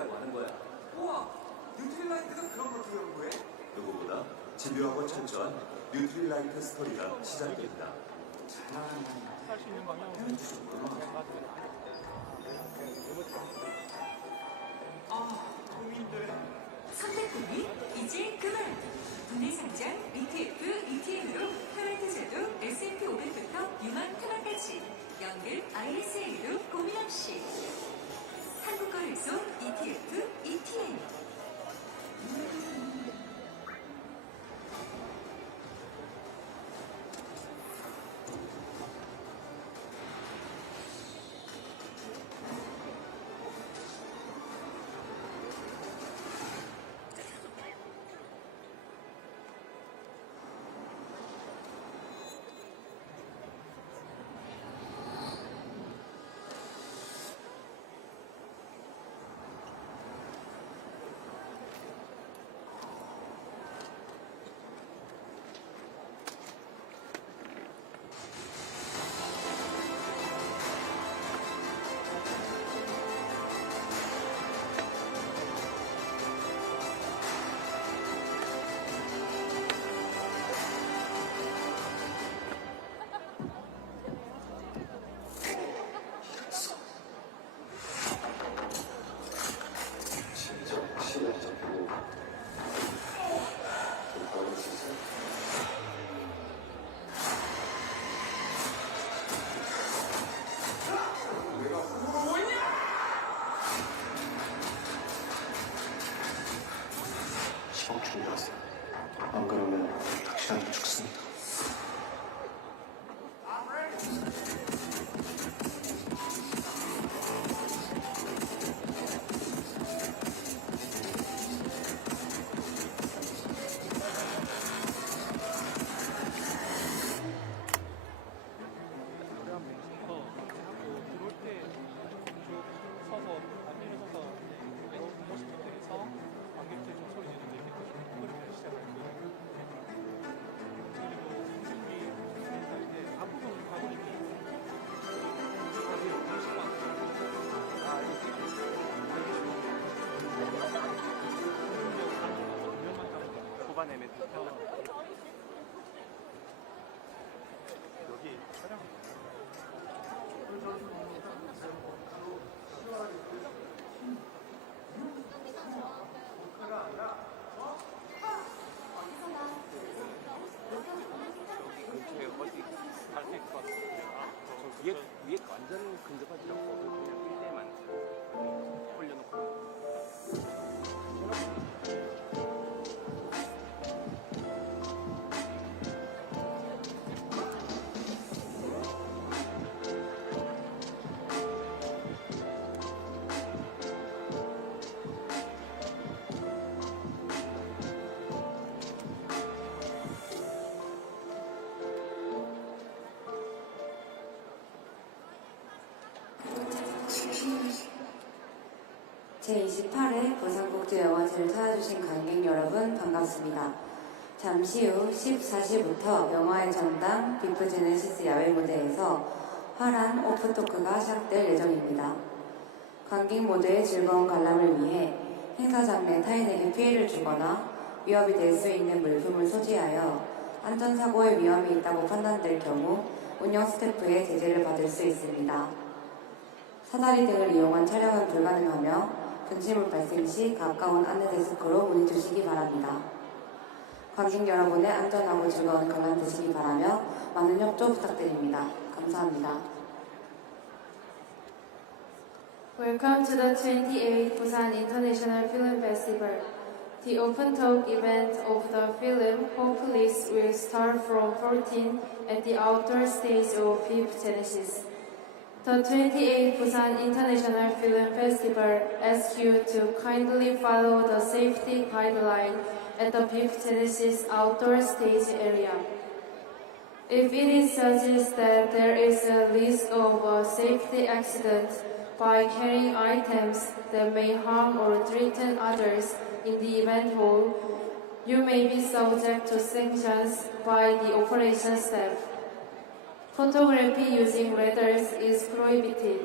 스토리라고 하는 거야. 우와! 뉴트릴라이트가 그런 걸 연구해? 누구보다 집요하고 철저한 뉴트릴라이트 스토리가 시작됩니다. 잘 나간다니까. 할 수 있는 방향으로 고민돼. 선택 고민 이제 그만. 분해상장 ETF, ETN으로 편안투자도 S&P 500부터 유망 테마까지 연금 ISA로 고민 없이. 한국거래소 ETF, ETN. 진정 실력적이고 돌아올 수 있어요. 시험 준비하세요. 안 그러면 닥치한테 죽습니다. 들어올 때 쭉 서서 앞뒤로 서서 멋있는 데에서 관객들 좀 소리 지르고 이렇게 흥을 시작할 거예요. 그리고 승기 이제 앞부분 가구림이 여기 20만 후반에 멘트부터 여기 촬영 근처에 어디 갈수 있을 것 같은데 저 위에 완전 근접하지 않고 그냥 1대만 올려놓고 제28회 부산국제영화제를 찾아주신 관객 여러분 반갑습니다. 잠시 후 14시부터 영화의 전당 비프제네시스 야외 무대에서 화란 오프토크가 시작될 예정입니다. 관객 모두의 즐거운 관람을 위해 행사 장내 타인에게 피해를 주거나 위협이 될 수 있는 물품을 소지하여 안전사고의 위험이 있다고 판단될 경우 운영 스태프의 제재를 받을 수 있습니다. 사다리 등을 이용한 촬영은 불가능하며 분실물 발생 시 가까운 안내데스크로 문의 주시기 바랍니다. 관객 여러분의 안전하고 즐거운 관람 되시기 바라며 많은 협조 부탁드립니다. 감사합니다. Welcome to the 28th Busan International Film Festival. The open talk event of the film Hope Police will start from 14 at the outdoor stage of Fifth Genesis. The 28th Busan International Film Festival asks you to kindly follow the safety guideline at the Fifth Genesis outdoor stage area. If it is judged that there is a risk of a safety accident by carrying items that may harm or threaten others in the event hall, you may be subject to sanctions by the operation staff. Photography using ladders is prohibited.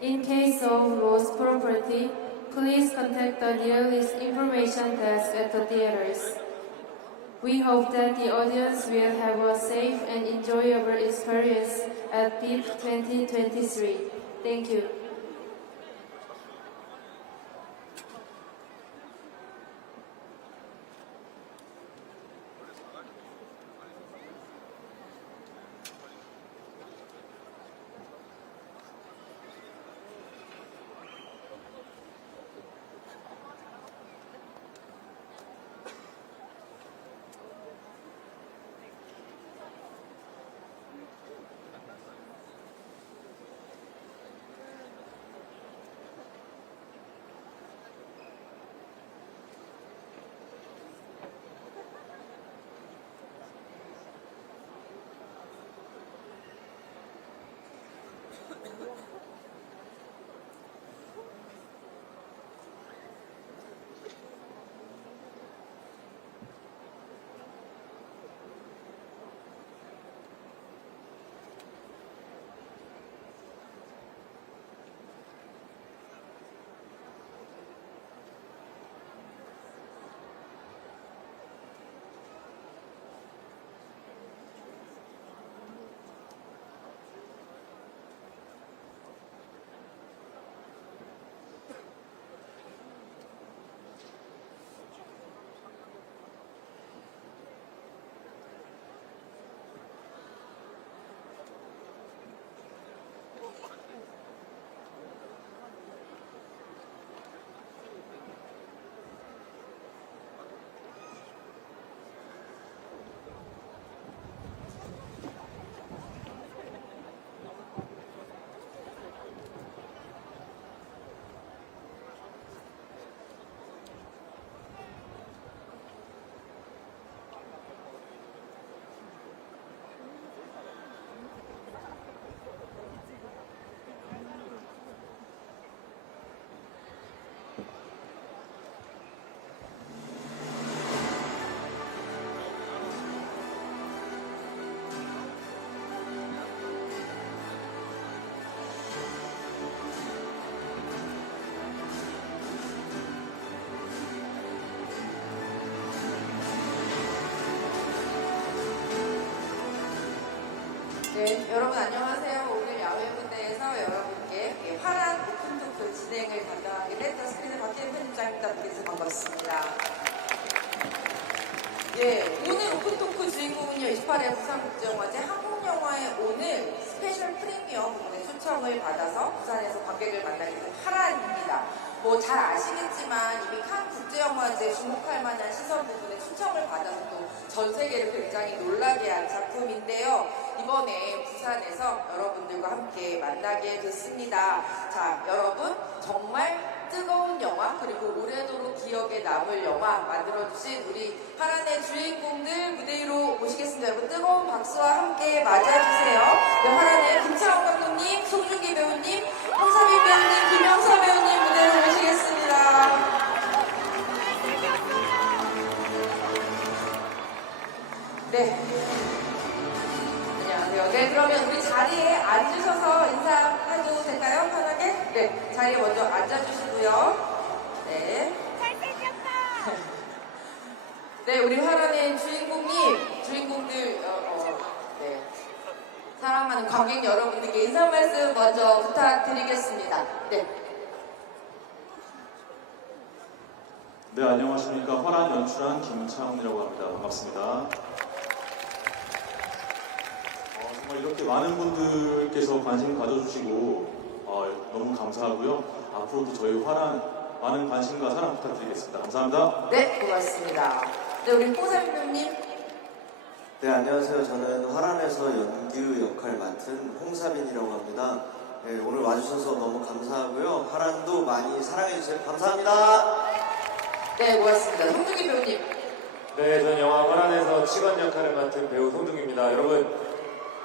In case of lost property, please contact the nearest information desk at the theaters. We hope that the audience will have a safe and enjoyable experience at BIP 2023. Thank you. 네, 여러분 안녕하세요. 오늘 야외 무대에서 여러분께 화란 오픈 토크 진행을 담당하게 된 스크린의 박혜은 편집장입니다. 뵙겠습니다. 반갑습니다. 예, 오늘 오픈 토크 주인공은요, 28회 부산국제영화제 한국영화의 오늘 스페셜 프리미어 부분에 초청을 받아서 부산에서 관객을 만나게 된 화란입니다. 뭐 잘 아시겠지만 이미 칸 국제영화제 주목할 만한 시선 부분에 초청을 받아서 또 전 세계를 굉장히 놀라게 한 작품인데요. 이번에 부산에서 여러분들과 함께 만나게 됐습니다. 자, 여러분 정말 뜨거운 영화 그리고 오래도록 기억에 남을 영화 만들어주신 우리 화란의 주인공들 무대 위로 모시겠습니다. 여러분 뜨거운 박수와 함께 맞이해주세요. 네, 화란의 김창원 감독님, 송중기 배우님, 홍사민 배우님, 김영서 배우님 무대로 모시겠습니다. 네. 안녕하세요. 네, 그러면 우리 자리에 앉으셔서 인사해도 될까요? 편하게? 네, 자리에 먼저 앉아주시고요. 네. 잘생겼다! 네, 우리 화란의 주인공들, 네. 사랑하는 관객 여러분들께 인사 말씀 먼저 부탁드리겠습니다. 네. 네, 안녕하십니까. 화란 연출한 김창훈이라고 합니다. 반갑습니다. 정말 이렇게 많은 분들께서 관심 가져주시고 너무 감사하고요. 앞으로도 저희 화란 많은 관심과 사랑 부탁드리겠습니다. 감사합니다. 네, 고맙습니다. 네, 우리 홍사민 배우님. 네, 안녕하세요. 저는 화란에서 연규 역할 맡은 홍사민이라고 합니다. 네, 오늘 와주셔서 너무 감사하고요. 화란도 많이 사랑해주세요. 감사합니다. 네, 고맙습니다. 송중기 배우님. 네, 저는 영화 화란에서 치관 역할을 맡은 배우 송중기입니다. 여러분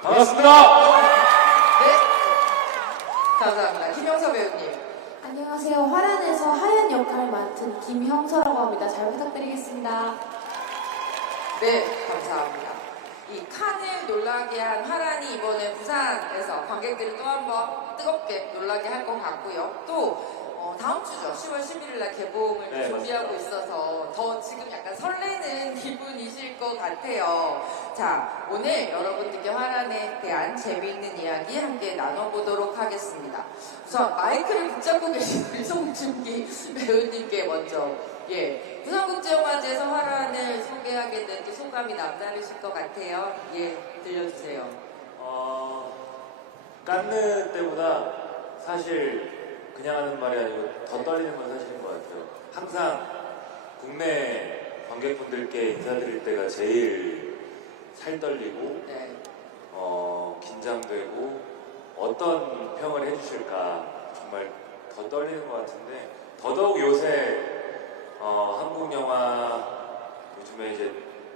반갑습니다. 네, 감사합니다. 김영서 배우님. 안녕하세요. 화란에서 하얀 역할을 맡은 김형서라고 합니다. 잘 부탁드리겠습니다. 네, 감사합니다. 이 칸을 놀라게 한 화란이 이번에 부산에서 관객들을 또 한번 뜨겁게 놀라게 할 것 같고요. 또 다음 주죠. 10월 11일 날 개봉을 네, 준비하고 맞습니다. 있어서 더 지금 약간 설레는 기분이실 것 같아요. 자, 오늘 여러분들께 화란에 대한 재미있는 이야기 함께 나눠보도록 하겠습니다. 우선 마이크를 붙잡고 계신 우리 송중기 배우님께 먼저 부산국제영화제에서 화란을 소개하게 된 또 소감이 남다르실 것 같아요. 들려주세요. 깐느 때보다 사실 그냥 하는 말이 아니고 더 떨리는 건 사실인 것 같아요. 항상 국내 관객분들께 인사드릴 때가 제일 살 떨리고 네. 긴장되고 어떤 평을 해주실까 정말 더 떨리는 것 같은데 더더욱 요새 한국 영화 요즘에 이제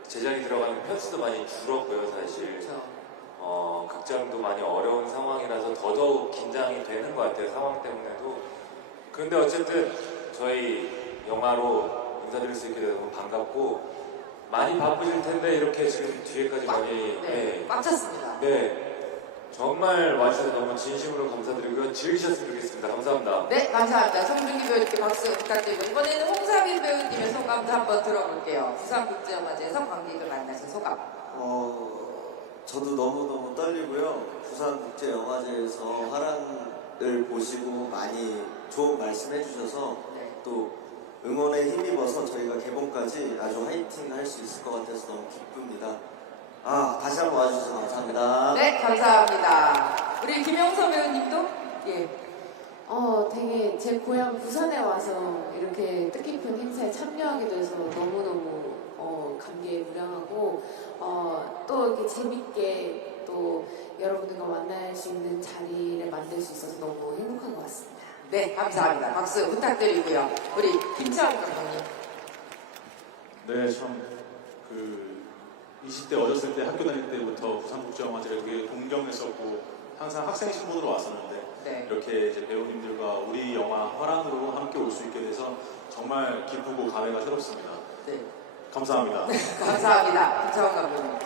제작이 들어가는 편수도 많이 줄었고요, 사실. 그렇죠. 극장도 많이 어려운 상황이라서 더더욱 긴장이 되는 것 같아요, 상황 때문에도. 그런데 어쨌든 저희 영화로 인사드릴 수 있게 돼서 너무 반갑고 많이 바쁘실 텐데 이렇게 지금 뒤에까지 많이 꽉 찼습니다. 정말 와주셔서 너무 진심으로 감사드리고요. 즐기셨으면 좋겠습니다. 감사합니다. 네, 감사합니다. 송중기 배우님께 박수 부탁드리고 이번에는 홍사빈 배우님의 소감도 한번 들어볼게요. 부산국제영화제에서 관객을 만나신 소감. 저도 너무너무 떨리고요. 부산국제영화제에서 화란을 보시고 많이 좋은 말씀 해주셔서 또 응원에 힘입어서 저희가 개봉까지 아주 화이팅 할 수 있을 것 같아서 너무 기쁩니다. 다시 한번 와주셔서 감사합니다. 네, 감사합니다. 우리 김영서 배우님도 되게 제 고향 부산에 와서 이렇게 뜻깊은 행사에 참여하게 돼서 너무너무 감개무량하고 또 이렇게 재밌게 또 여러분들과 만날 수 있는 자리를 만들 수 있어서 너무 행복한 것 같습니다. 네, 감사합니다. 박수 부탁드리고요. 우리 김창훈 감독님. 네, 참 20대 어렸을 때 학교 다닐 때부터 부산국제영화제를 되게 동경했었고 항상 학생 신분으로 왔었는데 이렇게 이제 배우님들과 우리 영화 화란으로 함께 올 수 있게 돼서 정말 기쁘고 감회가 새롭습니다. 네. 감사합니다. 감사합니다. 김창훈 감독님.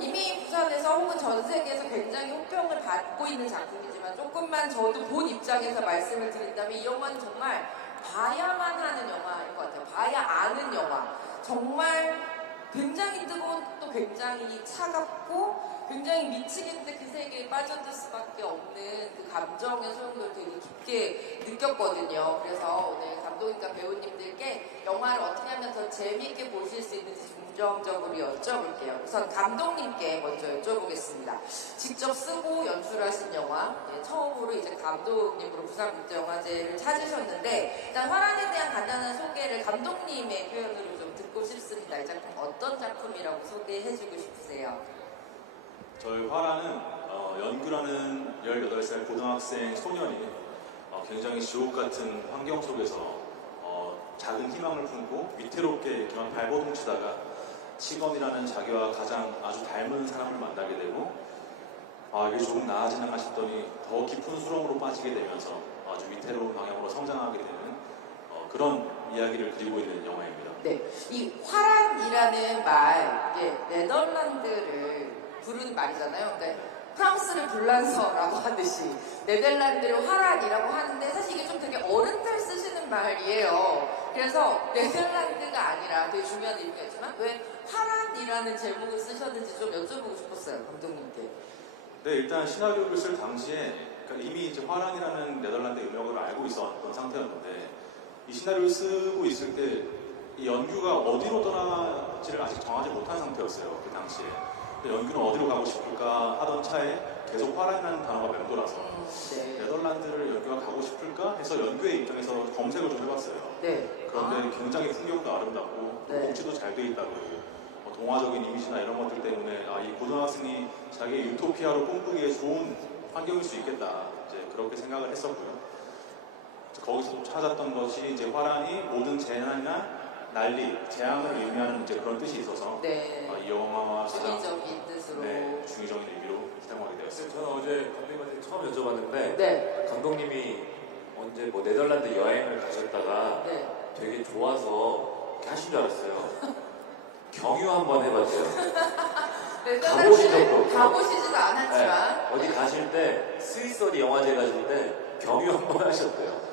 이미 부산에서 혹은 전 세계에서 굉장히 호평을 받고 있는 작품이지만 조금만 저도 본 입장에서 말씀을 드린다면 이 영화는 정말 봐야만 하는 영화인 것 같아요. 봐야 아는 영화. 정말 굉장히 뜨거운 또 굉장히 차갑고 굉장히 미치겠는데 그 세계에 빠져들 수밖에 없는 그 감정의 소용돌이를 되게 깊게 느꼈거든요. 그래서 오늘 감독님과 배우님들께 영화를 어떻게 하면 더 재미있게 보실 수 있는지 중점적으로 여쭤볼게요. 우선 감독님께 먼저 여쭤보겠습니다. 직접 쓰고 연출하신 영화, 처음으로 이제 감독님으로 부산국제영화제를 찾으셨는데 일단 화란에 대한 간단한 소개를 감독님의 표현으로 좀 듣고 싶습니다. 이 작품 어떤 작품이라고 소개해주고 싶으세요? 저희 화란은 연규라는 18살 고등학생 소년이 굉장히 지옥 같은 환경 속에서 작은 희망을 품고 위태롭게 이렇게만 발버둥 치다가 치건이라는 자기와 가장 아주 닮은 사람을 만나게 되고 이게 조금 나아지는가 싶더니 더 깊은 수렁으로 빠지게 되면서 아주 위태로운 방향으로 성장하게 되는 그런 이야기를 그리고 있는 영화입니다. 네, 이 화란이라는 말, 이게 네덜란드를 부르는 말이잖아요. 그러니까 프랑스를 불란서라고 하듯이 네덜란드를 화란이라고 하는데 사실 이게 좀 되게 어른들 쓰시는 말이에요. 그래서 네덜란드가 아니라 되게 중요한 의미였지만 왜 화란이라는 제목을 쓰셨는지 좀 여쭤보고 싶었어요, 감독님께. 네, 일단 시나리오를 쓸 당시에 이미 이제 화란이라는 네덜란드 음역을 알고 있었던 상태였는데 이 시나리오를 쓰고 있을 때 이 연규가 어디로 떠날지를 아직 정하지 못한 상태였어요, 그 당시에. 연규는 어디로 가고 싶을까 하던 차에 계속 화란이라는 단어가 맴돌아서 네덜란드를 연규가 가고 싶을까 해서 연규의 입장에서 검색을 좀 해봤어요. 그런데 굉장히 풍경도 아름답고 복지도 잘 돼 있다고 동화적인 이미지나 이런 것들 때문에 이 고등학생이 자기의 유토피아로 꿈꾸기에 좋은 환경일 수 있겠다 이제 그렇게 생각을 했었고요. 거기서 찾았던 것이 이제 화란이 모든 재난이나 난리, 재앙을 의미하는 이제 그런 뜻이 있어서 이 영화와 중의적인 뜻으로 중의적인 의미로 사용하게 되었습니다. 저는 어제 감독님한테 처음 여쭤봤는데 감독님이 언제 네덜란드 여행을 가셨다가 되게 좋아서 이렇게 하신 줄 알았어요. 경유 한번 해봤어요. 가보신 적도 없고. 가보시지도 않았지만 어디 가실 때 스위스 어디 영화제 가실 때 경유 한번 하셨대요.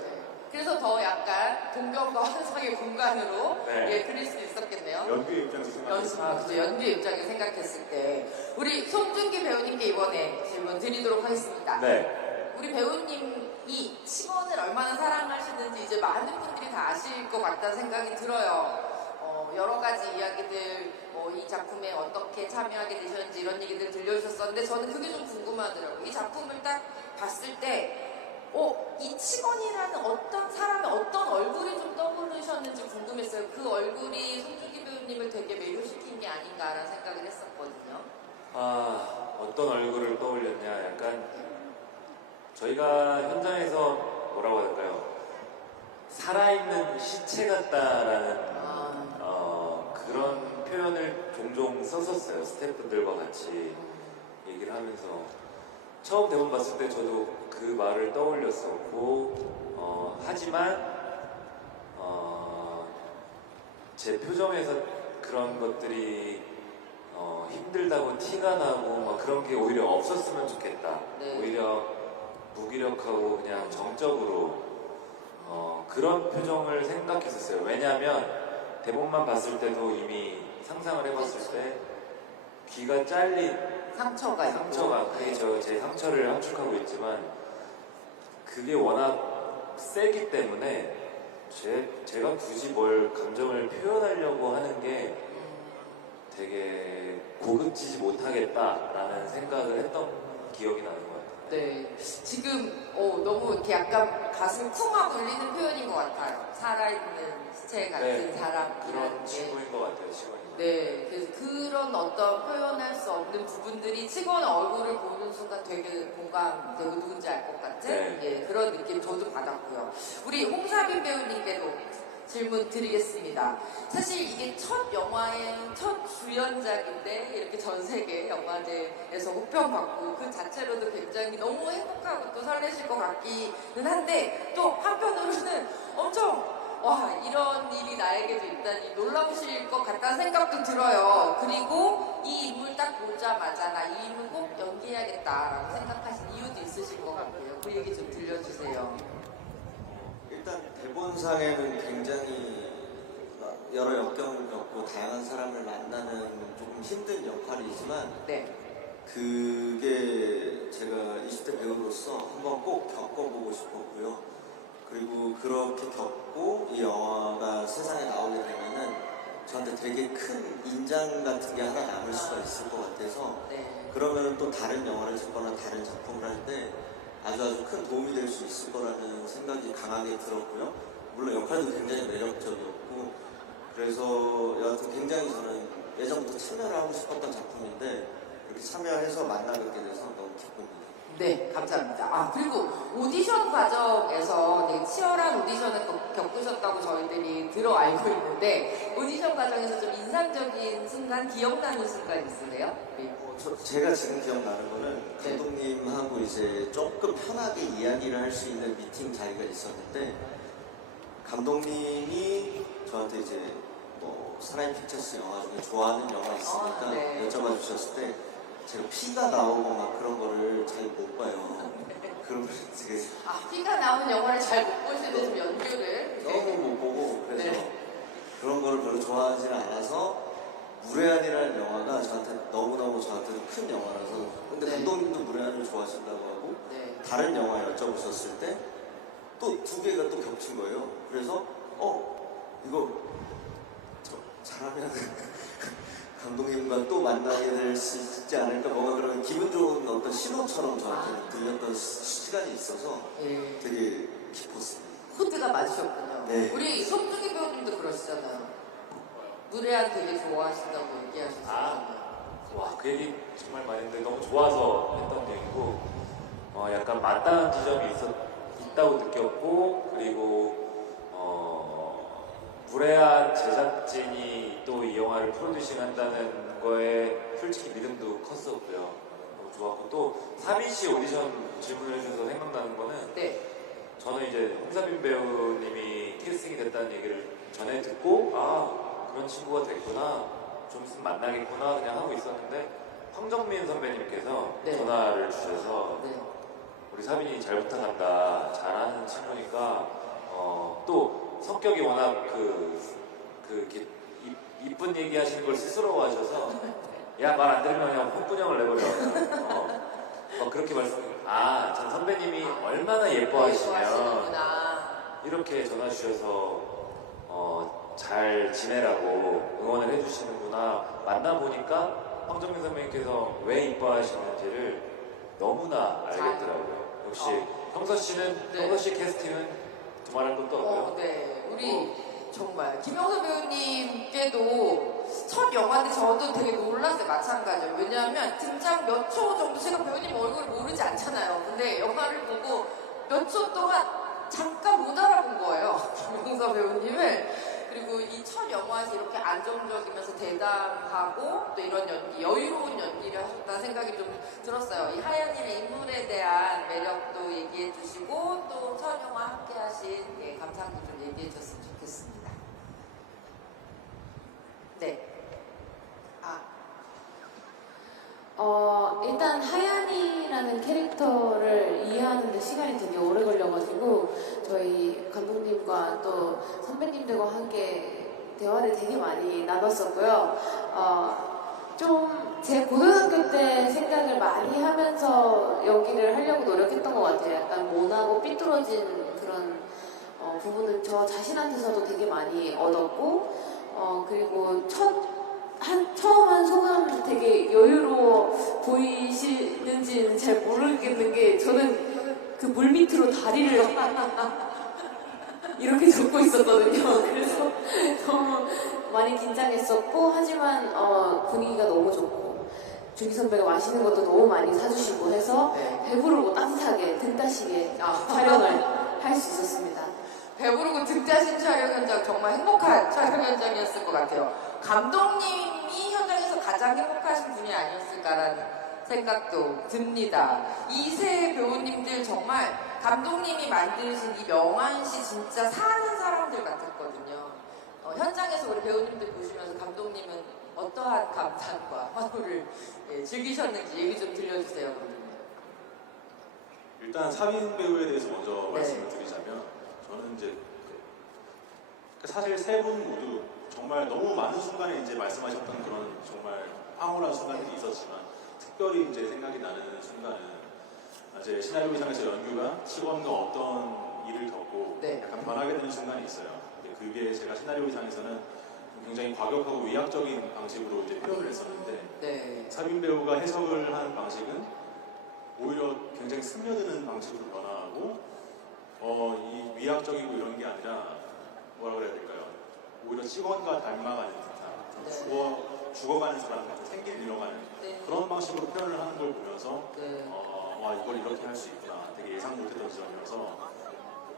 그래서 더 약간 동경과 환상의 공간으로 네. 예, 그릴 수 있었겠네요. 연기의 입장에서 생각하면 그죠. 연기 입장에 생각했을 때. 우리 송중기 배우님께 이번에 질문 드리도록 하겠습니다. 네. 우리 배우님이 치원을 얼마나 사랑하시는지 이제 많은 분들이 다 아실 것 같다는 생각이 들어요. 여러 가지 이야기들, 이 작품에 어떻게 참여하게 되셨는지 이런 얘기들 들려주셨었는데 저는 그게 좀 궁금하더라고요. 이 작품을 딱 봤을 때 이 치건이라는 어떤 사람의 어떤 얼굴이 좀 떠오르셨는지 궁금했어요. 그 얼굴이 송중기 배우님을 되게 매료시킨 게 아닌가라는 생각을 했었거든요. 어떤 얼굴을 떠올렸냐. 약간 저희가 현장에서 뭐라고 해야 될까요? 살아있는 시체 같다라는 그런 표현을 종종 썼었어요. 스태프분들과 같이 얘기를 하면서 처음 대본 봤을 때 저도 그 말을 떠올렸었고 하지만 제 표정에서 그런 것들이 힘들다고 티가 나고 막 그런 게 오히려 없었으면 좋겠다. 네. 오히려 무기력하고 그냥 정적으로 그런 표정을 생각했었어요. 왜냐하면 대본만 봤을 때도 이미 상상을 해봤을 때 귀가 잘린 상처가 있고. 그게 제 상처를 함축하고 있지만 그게 워낙 세기 때문에 제가 굳이 뭘 감정을 표현하려고 하는 게 되게 고급지지 못하겠다라는 생각을 했던 기억이 나는 것 같아요. 네. 지금 너무 이렇게 약간 가슴 쿵하고 울리는 표현인 것 같아요. 살아있는 시체 같은 사람이라는 그런 게. 친구인 것 같아요, 직원이. 네, 그래서 그런 어떤 표현할 수 없는 부분들이 치거나 얼굴을 보는 순간 되게 공감되고 누군지 알 것 같은 네. 예, 그런 느낌 저도 받았고요. 우리 홍사빈 배우님께도 질문 드리겠습니다. 사실 이게 첫 영화의 첫 주연작인데 이렇게 전 세계 영화제에서 호평받고 그 자체로도 굉장히 너무 행복하고 또 설레실 것 같기는 한데 또 한편으로는 엄청 와 이런 일이 나에게도 있다니 놀라우실 것 같다는 생각도 들어요. 그리고 이 인물 딱 보자마자 나 이 인물 꼭 연기해야겠다라고 생각하신 이유도 있으실 것 같고요. 그 얘기 좀 들려주세요. 일단 대본상에는 굉장히 여러 역경을 겪고 다양한 사람을 만나는 조금 힘든 역할이지만 네. 그게 제가 20대 배우로서 한번 꼭 겪어보고 싶었고요. 그리고 그렇게 겪고 이 영화가 세상에 나오게 되면은 저한테 되게 큰 인장 같은 게 하나 남을 수가 있을 것 같아서 네. 그러면 또 다른 영화를 찍거나 다른 작품을 할 때 아주 큰 도움이 될 수 있을 거라는 생각이 강하게 들었고요. 물론 역할도 굉장히 매력적이었고 그래서 여하튼 굉장히 저는 예전부터 참여를 하고 싶었던 작품인데 이렇게 참여해서 만나뵙게 돼서 너무 기쁩니다. 네, 감사합니다. 그리고 오디션 과정에서 되게 치열한 오디션을 겪으셨다고 저희들이 들어 알고 있는데 오디션 과정에서 좀 인상적인 순간, 기억나는 순간 있으세요? 네. 제가 지금 기억나는 거는 감독님하고 이제 조금 편하게 이야기를 할 수 있는 미팅 자리가 있었는데 감독님이 저한테 이제 뭐 사나이 픽처스 영화 중에 좋아하는 영화 있으니까 네. 여쭤봐 주셨을 때 제가 피가 나오고 막 그런 거를 잘 못 봐요. 그런 걸 되게 피가 나오는 영화를 잘 못 보시는 좀 연기를 너무 못 보고 그래서 네. 그런 거를 별로 좋아하지는 않아서 무례한이라는 영화가 너무너무 저한테도 큰 영화라서 근데 네. 감독님도 무례한을 좋아하신다고 하고 네. 다른 영화 여쭤보셨을 때 또 두 개가 또 겹친 거예요. 그래서 이거 잘하면 감독님과 또 만나게 될 수 있지 않을까 뭔가 그런 기분 좋은 어떤 신호처럼 저한테 들렸던 시간이 있어서 네. 되게 기뻤습니다. 코드가 맞으셨군요. 네. 우리 송중기 배우님도 그러시잖아요. 무례한 되게 좋아하신다고 얘기하셨어요. 그 얘기 정말 많이 했는데 너무 좋아서 했던 얘기고 약간 맞닿은 지점이 있다고 느꼈고 그리고 무례한 제작진이 또 이 영화를 프로듀싱 한다는 거에 솔직히 믿음도 컸었고요. 너무 좋았고 또 사빈 씨 오디션 질문을 해주셔서 생각나는 거는 네. 저는 이제 홍사빈 배우님이 캐스팅이 됐다는 얘기를 전에 듣고 그런 친구가 됐구나 좀 있으면 만나겠구나 그냥 하고 있었는데 황정민 선배님께서 네. 전화를 주셔서 네. 우리 사빈이 잘 부탁한다 잘하는 친구니까 또 성격이 워낙 이렇게 이쁜 얘기 하시는 걸 스스러워하셔서 야 말 안 들으면 그냥 콧구녕을 내버려. 그렇게 전 선배님이 얼마나 예뻐하시면 좋아하시는구나. 이렇게 전화 주셔서 잘 지내라고 응원을 해주시는구나. 만나보니까 황정민 선배님께서 왜 이뻐하시는지를 너무나 알겠더라고요. 역시 형서 씨는, 네. 형서 씨 캐스팅은 두말할 것도 없고요. 네, 우리 정말 김영서 배우님께도 첫 영화인데 저도 되게 놀랐어요. 마찬가지로. 왜냐하면 등장 몇 초 정도 제가 배우님 얼굴을 모르지 않잖아요. 근데 영화를 보고 몇 초 동안 잠깐 못 알아본 거예요. 김영서 배우님을. 그리고 이 첫 영화에서 이렇게 안정적이면서 대담하고 또 이런 연기, 여유로운 연기를 하셨다는 생각이 좀 들었어요. 이 하연이의 인물에 대한 매력도 얘기해 주시고 또 첫 영화 함께 하신 감상도 좀 얘기해 줬으면 좋겠습니다. 네. 일단 하얀이라는 캐릭터를 이해하는데 시간이 되게 오래 걸려가지고 저희 감독님과 또 선배님들과 함께 대화를 되게 많이 나눴었고요. 좀 제 고등학교 때 생각을 많이 하면서 연기를 하려고 노력했던 것 같아요. 약간 모나고 삐뚤어진 그런 부분은 저 자신한테서도 되게 많이 얻었고 그리고 처음 한 소감 되게 여유로워 보이시는지는 잘 모르겠는 게 저는 그 물 밑으로 다리를 이렇게 젓고 있었거든요. 그래서 너무 많이 긴장했었고 하지만 분위기가 너무 좋고 준기 선배가 맛있는 것도 너무 많이 사주시고 해서 배부르고 따뜻하게 등 따시게 촬영을 할 수 있었습니다. 배부르고 등 따신 촬영 현장 정말 행복한 촬영 현장이었을 것 같아요. 감독님이 현장에서 가장 행복하신 분이 아니었을까라는 생각도 듭니다. 이세 배우님들 정말 감독님이 만드신 이 명환씨 진짜 사는 사람들 같았거든요. 현장에서 우리 배우님들 보시면서 감독님은 어떠한 감탄과 환호를 즐기셨는지 얘기 좀 들려주세요. 일단 사빈 배우에 대해서 먼저 말씀을 드리자면 저는 이제 사실 세 분 모두 정말 너무 많은 순간에 이제 말씀하셨던 그런 정말 황홀한 순간들이 있었지만 특별히 이제 생각이 나는 순간은 이제 시나리오상에서 연규가 직원과 어떤 일을 겪고 약간 변하게 되는 순간이 있어요. 그게 제가 시나리오상에서는 굉장히 과격하고 위약적인 방식으로 이제 표현을 했었는데 사빈 배우가 해석을 하는 방식은 오히려 굉장히 스며드는 방식으로 변화하고 이 위약적이고 이런 게 아니라 뭐라 그래야 될까요? 오히려 직원과 닮아가는 듯한 죽어가는 사람 같은 생기를 잃어가는 그런 방식으로 표현을 하는 걸 보면서 와 이걸 이렇게 할 수 있구나 되게 예상 못했던 지점이어서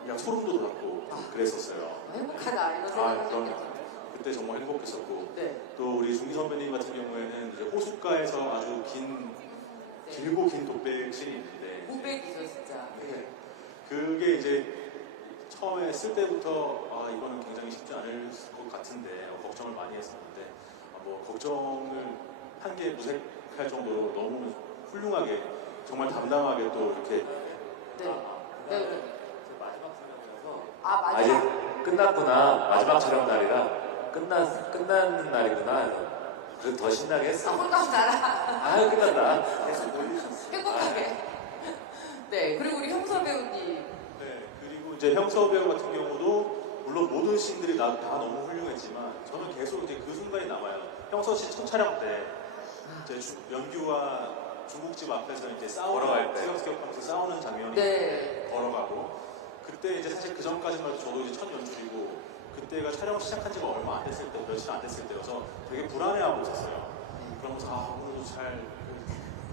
그냥 소름도 돋았고 그랬었어요. 행복하다 이런 생각이 그럼요. 그때 정말 행복했었고 또 우리 준기 선배님 같은 경우에는 이제 호숫가에서 아주 길고 긴 독백신이 있는데 우백이죠 진짜. 그게 이제 처음에 쓸 때부터 이거는 굉장히 쉽지 않을 것 같은데 걱정을 많이 했었는데 뭐 걱정을 한 게 무색할 정도로 너무 훌륭하게 정말 담담하게 또 이렇게 마지막 촬영이라서 맞아. 이제 끝났구나. 마지막 촬영 날이라 끝나는 날이구나. 그래서 더 신나게 했어. 혼감 나라. 끝났다. 계속 놀리셨어요. 행복하게. 그리고 우리 형서 배우님. 그리고 이제 형서 배우 같은 경우도 물론 모든 씬들이 다 너무 훌륭했지만 저는 계속 이제 그 순간이 남아요. 형서 씨 첫 촬영 때 이제 연규와 중국집 앞에서 이제 걸어갈 때. 티격태격하면서 싸우는 장면이 걸어가고 그때 이제 사실 그 전까지만 해도 저도 이제 첫 연출이고 그때가 촬영 시작한 지가 얼마 안 됐을 때 며칠 안 됐을 때여서 되게 불안해하고 있었어요. 그러면서 오늘도 잘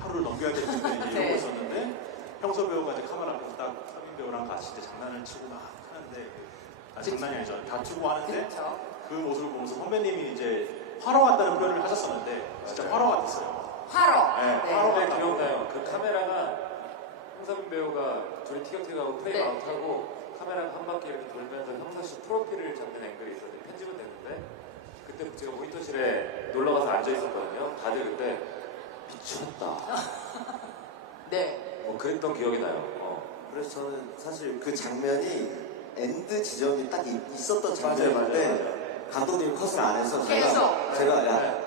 하루를 넘겨야 될 텐데 이러고 있었는데 형서 배우가 이제 카메라 앞에서 딱 사빈 배우랑 같이 이제 장난을 치고 막 하는데 장난이 아니죠. 다투고 하는데 그 모습을 보면서 선배님이 이제 화러 같다는 표현을 하셨었는데 진짜 화러 같았어요. 화러. 화러가 기억나요. 그 카메라가 홍사빈 배우가 둘이 티격태격하고 프레임 아웃하고 카메라가 한 바퀴 이렇게 돌면서 형사 씨 프로필을 잡는 앵글이 있었는데 편집은 됐는데 그때 제가 모니터실에 놀러 가서 앉아 있었거든요. 다들 그때 미쳤다. 네. 뭐 그랬던 기억이 나요. 그래서 저는 사실 그 장면이 엔드 지점이 딱 있었던 장면인데 감독님이 컷을 안 해서 계속. 제가 야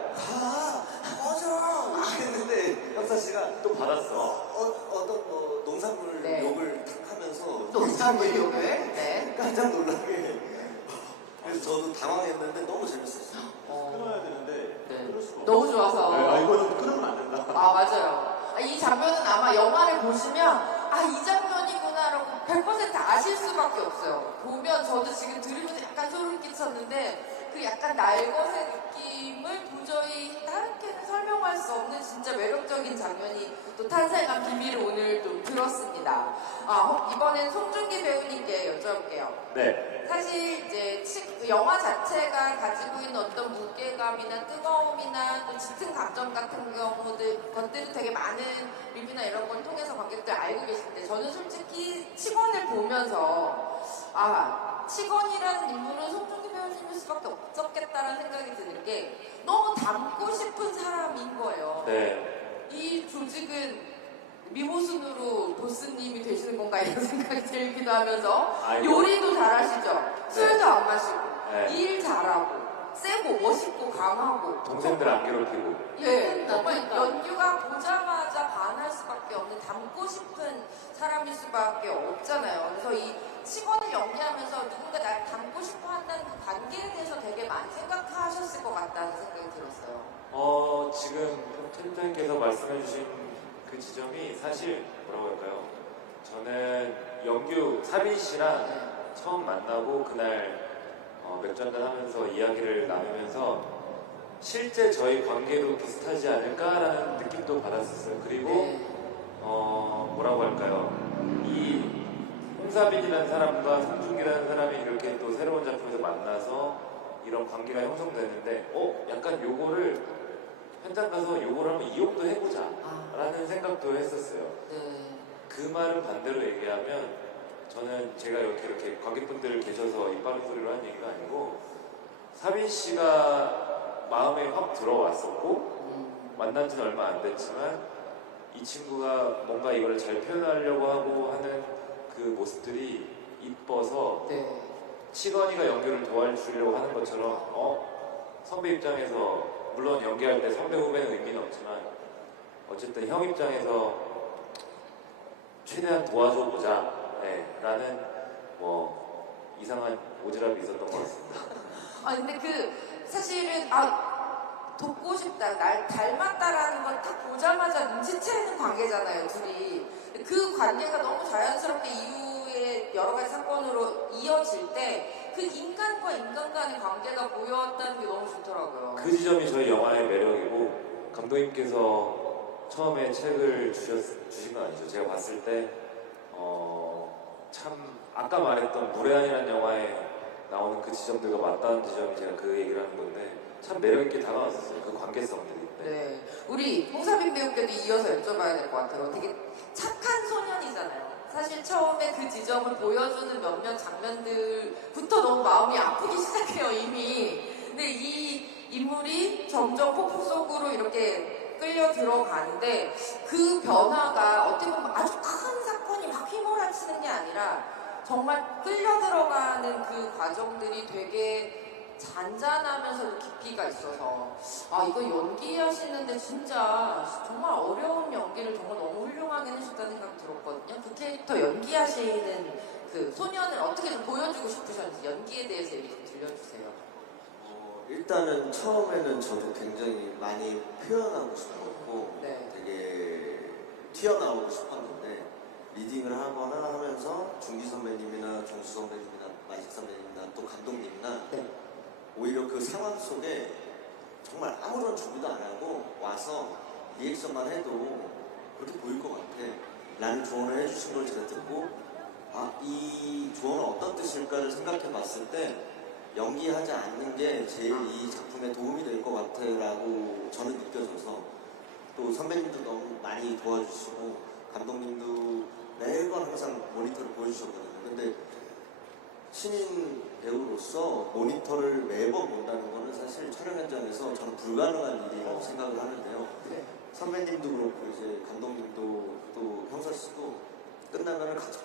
꺼져 했는데 형사 씨가 또 받았어. 어떤 뭐 농산물 네. 욕을 탁 하면서 농산물 욕을. 네. 깜짝 놀라게 그래서 저도 당황했는데 너무 재밌었어요. 끊어야 되는데 끊을 수가 없어. 너무 좋아서. 아 이거 좀 끊으면 안 된다. 아, 맞아요. 이 장면은 아마 영화를 보시면 이 장면이구나라고 100% 아실 수밖에 없어요. 보면 저도 지금 들으면서 약간 소름 끼쳤는데 그 약간 날것의 느낌을 도저히 다르게는 설명할 수 없는 진짜 매력적인 장면이 또 탄생한 비밀을 오늘 또 들었습니다. 이번엔 송중기 배우님께 여쭤볼게요. 네. 사실 이제 영화 자체가 가지고 있는 어떤 무게감이나 뜨거움이나 또 짙은 감정 같은 것들이 되게 많은 리뷰나 이런 걸 통해서 관객들 알고 계신데 저는 솔직히 치권을 보면서 치권이라는 인물은 송중기 배우님일 수밖에 없었겠다라는 생각이 드는 게 너무 닮고 싶은 사람인 거예요. 네. 이 조직은 미모순으로 보스님이 되시는 건가 이런 생각이 들기도 하면서 요리도 잘하시죠. 술도 안 마시고 네. 일 잘하고 세고 멋있고 강하고 동생들 안 괴롭히고. 예, 정말 연규가 보자마자 반할 수밖에 없는 닮고 싶은 사람일 수밖에 없잖아요. 그래서 이 직원을 연기하면서 누군가 날 닮고 싶어 한다는 그 관계에 대해서 되게 많이 생각하셨을 것 같다는 생각이 들었어요. 지금 팀장님께서 말씀해주신 그 지점이 사실 뭐라고 할까요? 저는 영규 사빈 씨랑 처음 만나고 그날 맥주 한잔 하면서 이야기를 나누면서 실제 저희 관계도 비슷하지 않을까라는 느낌도 받았었어요. 그리고 뭐라고 할까요? 이 홍사빈이라는 사람과 송중기라는 사람이 이렇게 또 새로운 작품에서 만나서 이런 관계가 형성됐는데 약간 요거를 현장 가서 요거를 한번 이용도 해보자 라는 생각도 했었어요. 그 말은 반대로 얘기하면 저는 제가 이렇게 관객분들 계셔서 입 바른 소리로 한 얘기가 아니고 사빈 씨가 마음에 확 들어왔었고 만난 지는 얼마 안 됐지만 이 친구가 뭔가 이걸 잘 표현하려고 하고 하는 그 모습들이 이뻐서 시건이가 연기를 도와주려고 하는 것처럼 선배 입장에서 물론 연기할 때 선배 후배는 의미는 없지만 어쨌든 형 입장에서 최대한 도와줘보자 라는 뭐 이상한 오지랖이 있었던 것 같습니다. 근데 사실은 돕고 싶다, 날 닮았다라는 걸 딱 보자마자 눈치채는 관계잖아요, 둘이. 그 관계가 너무 자연스럽게 이후에 여러 가지 사건으로 이어질 때 그 인간과 인간 간의 관계가 보였다는 게 너무 좋더라고요. 그 지점이 저희 영화의 매력이고 감독님께서 처음에 책을 주신 건 아니죠. 제가 봤을 때 참 아까 말했던 무례한이라는 영화에 나오는 그 지점들과 맞닿는 지점이 제가 그 얘기를 하는 건데 참 매력있게 다가왔었어요. 그 관계성들이. 네. 우리 홍사빈 배우께도 이어서 여쭤봐야 될 것 같아요. 되게 착한 소년이잖아요. 사실 처음에 그 지점을 보여주는 몇몇 장면들부터 너무 마음이 아프기 시작해요, 이미. 근데 이 인물이 점점 폭풍 속으로 이렇게 끌려 들어가는데 그 변화가 어떻게 보면 아주 큰 사건이 막 휘몰아치는 게 아니라 정말 끌려 들어가는 그 과정들이 되게 잔잔하면서도 깊이가 있어서 이거 연기하시는데 진짜 정말 어려운 연기를 정말 너무 훌륭하게 해주셨다는 생각이 들었거든요. 그 캐릭터 연기하시는 그 소년을 어떻게 좀 보여주고 싶으셨는지 연기에 대해서 얘기 좀 들려주세요. 일단은 처음에는 저도 굉장히 많이 표현하고 싶었고 되게 튀어나오고 싶었는데 리딩을 하거나 하면서 중기 선배님이나 정수 선배님이나 마이식 선배님이나 또 감독님이나 오히려 그 상황 속에 정말 아무런 준비도 안 하고 와서 리액션만 해도 그렇게 보일 것 같아 라는 조언을 해주신 걸 제가 듣고 이 조언은 어떤 뜻일까를 생각해 봤을 때 연기하지 않는 게 제일 이 작품에 도움이 될 것 같아 라고 저는 느껴져서 또 선배님도 너무 많이 도와주시고 감독님도 매번 항상 모니터를 보여주셨거든요. 근데 신인 배우로서 모니터를 매번 본다는 거는 사실 촬영 현장에서 저는 불가능한 일이라고 생각을 하는데요. 선배님도 그렇고 이제 감독님도 또 형사 씨도 끝나면 같이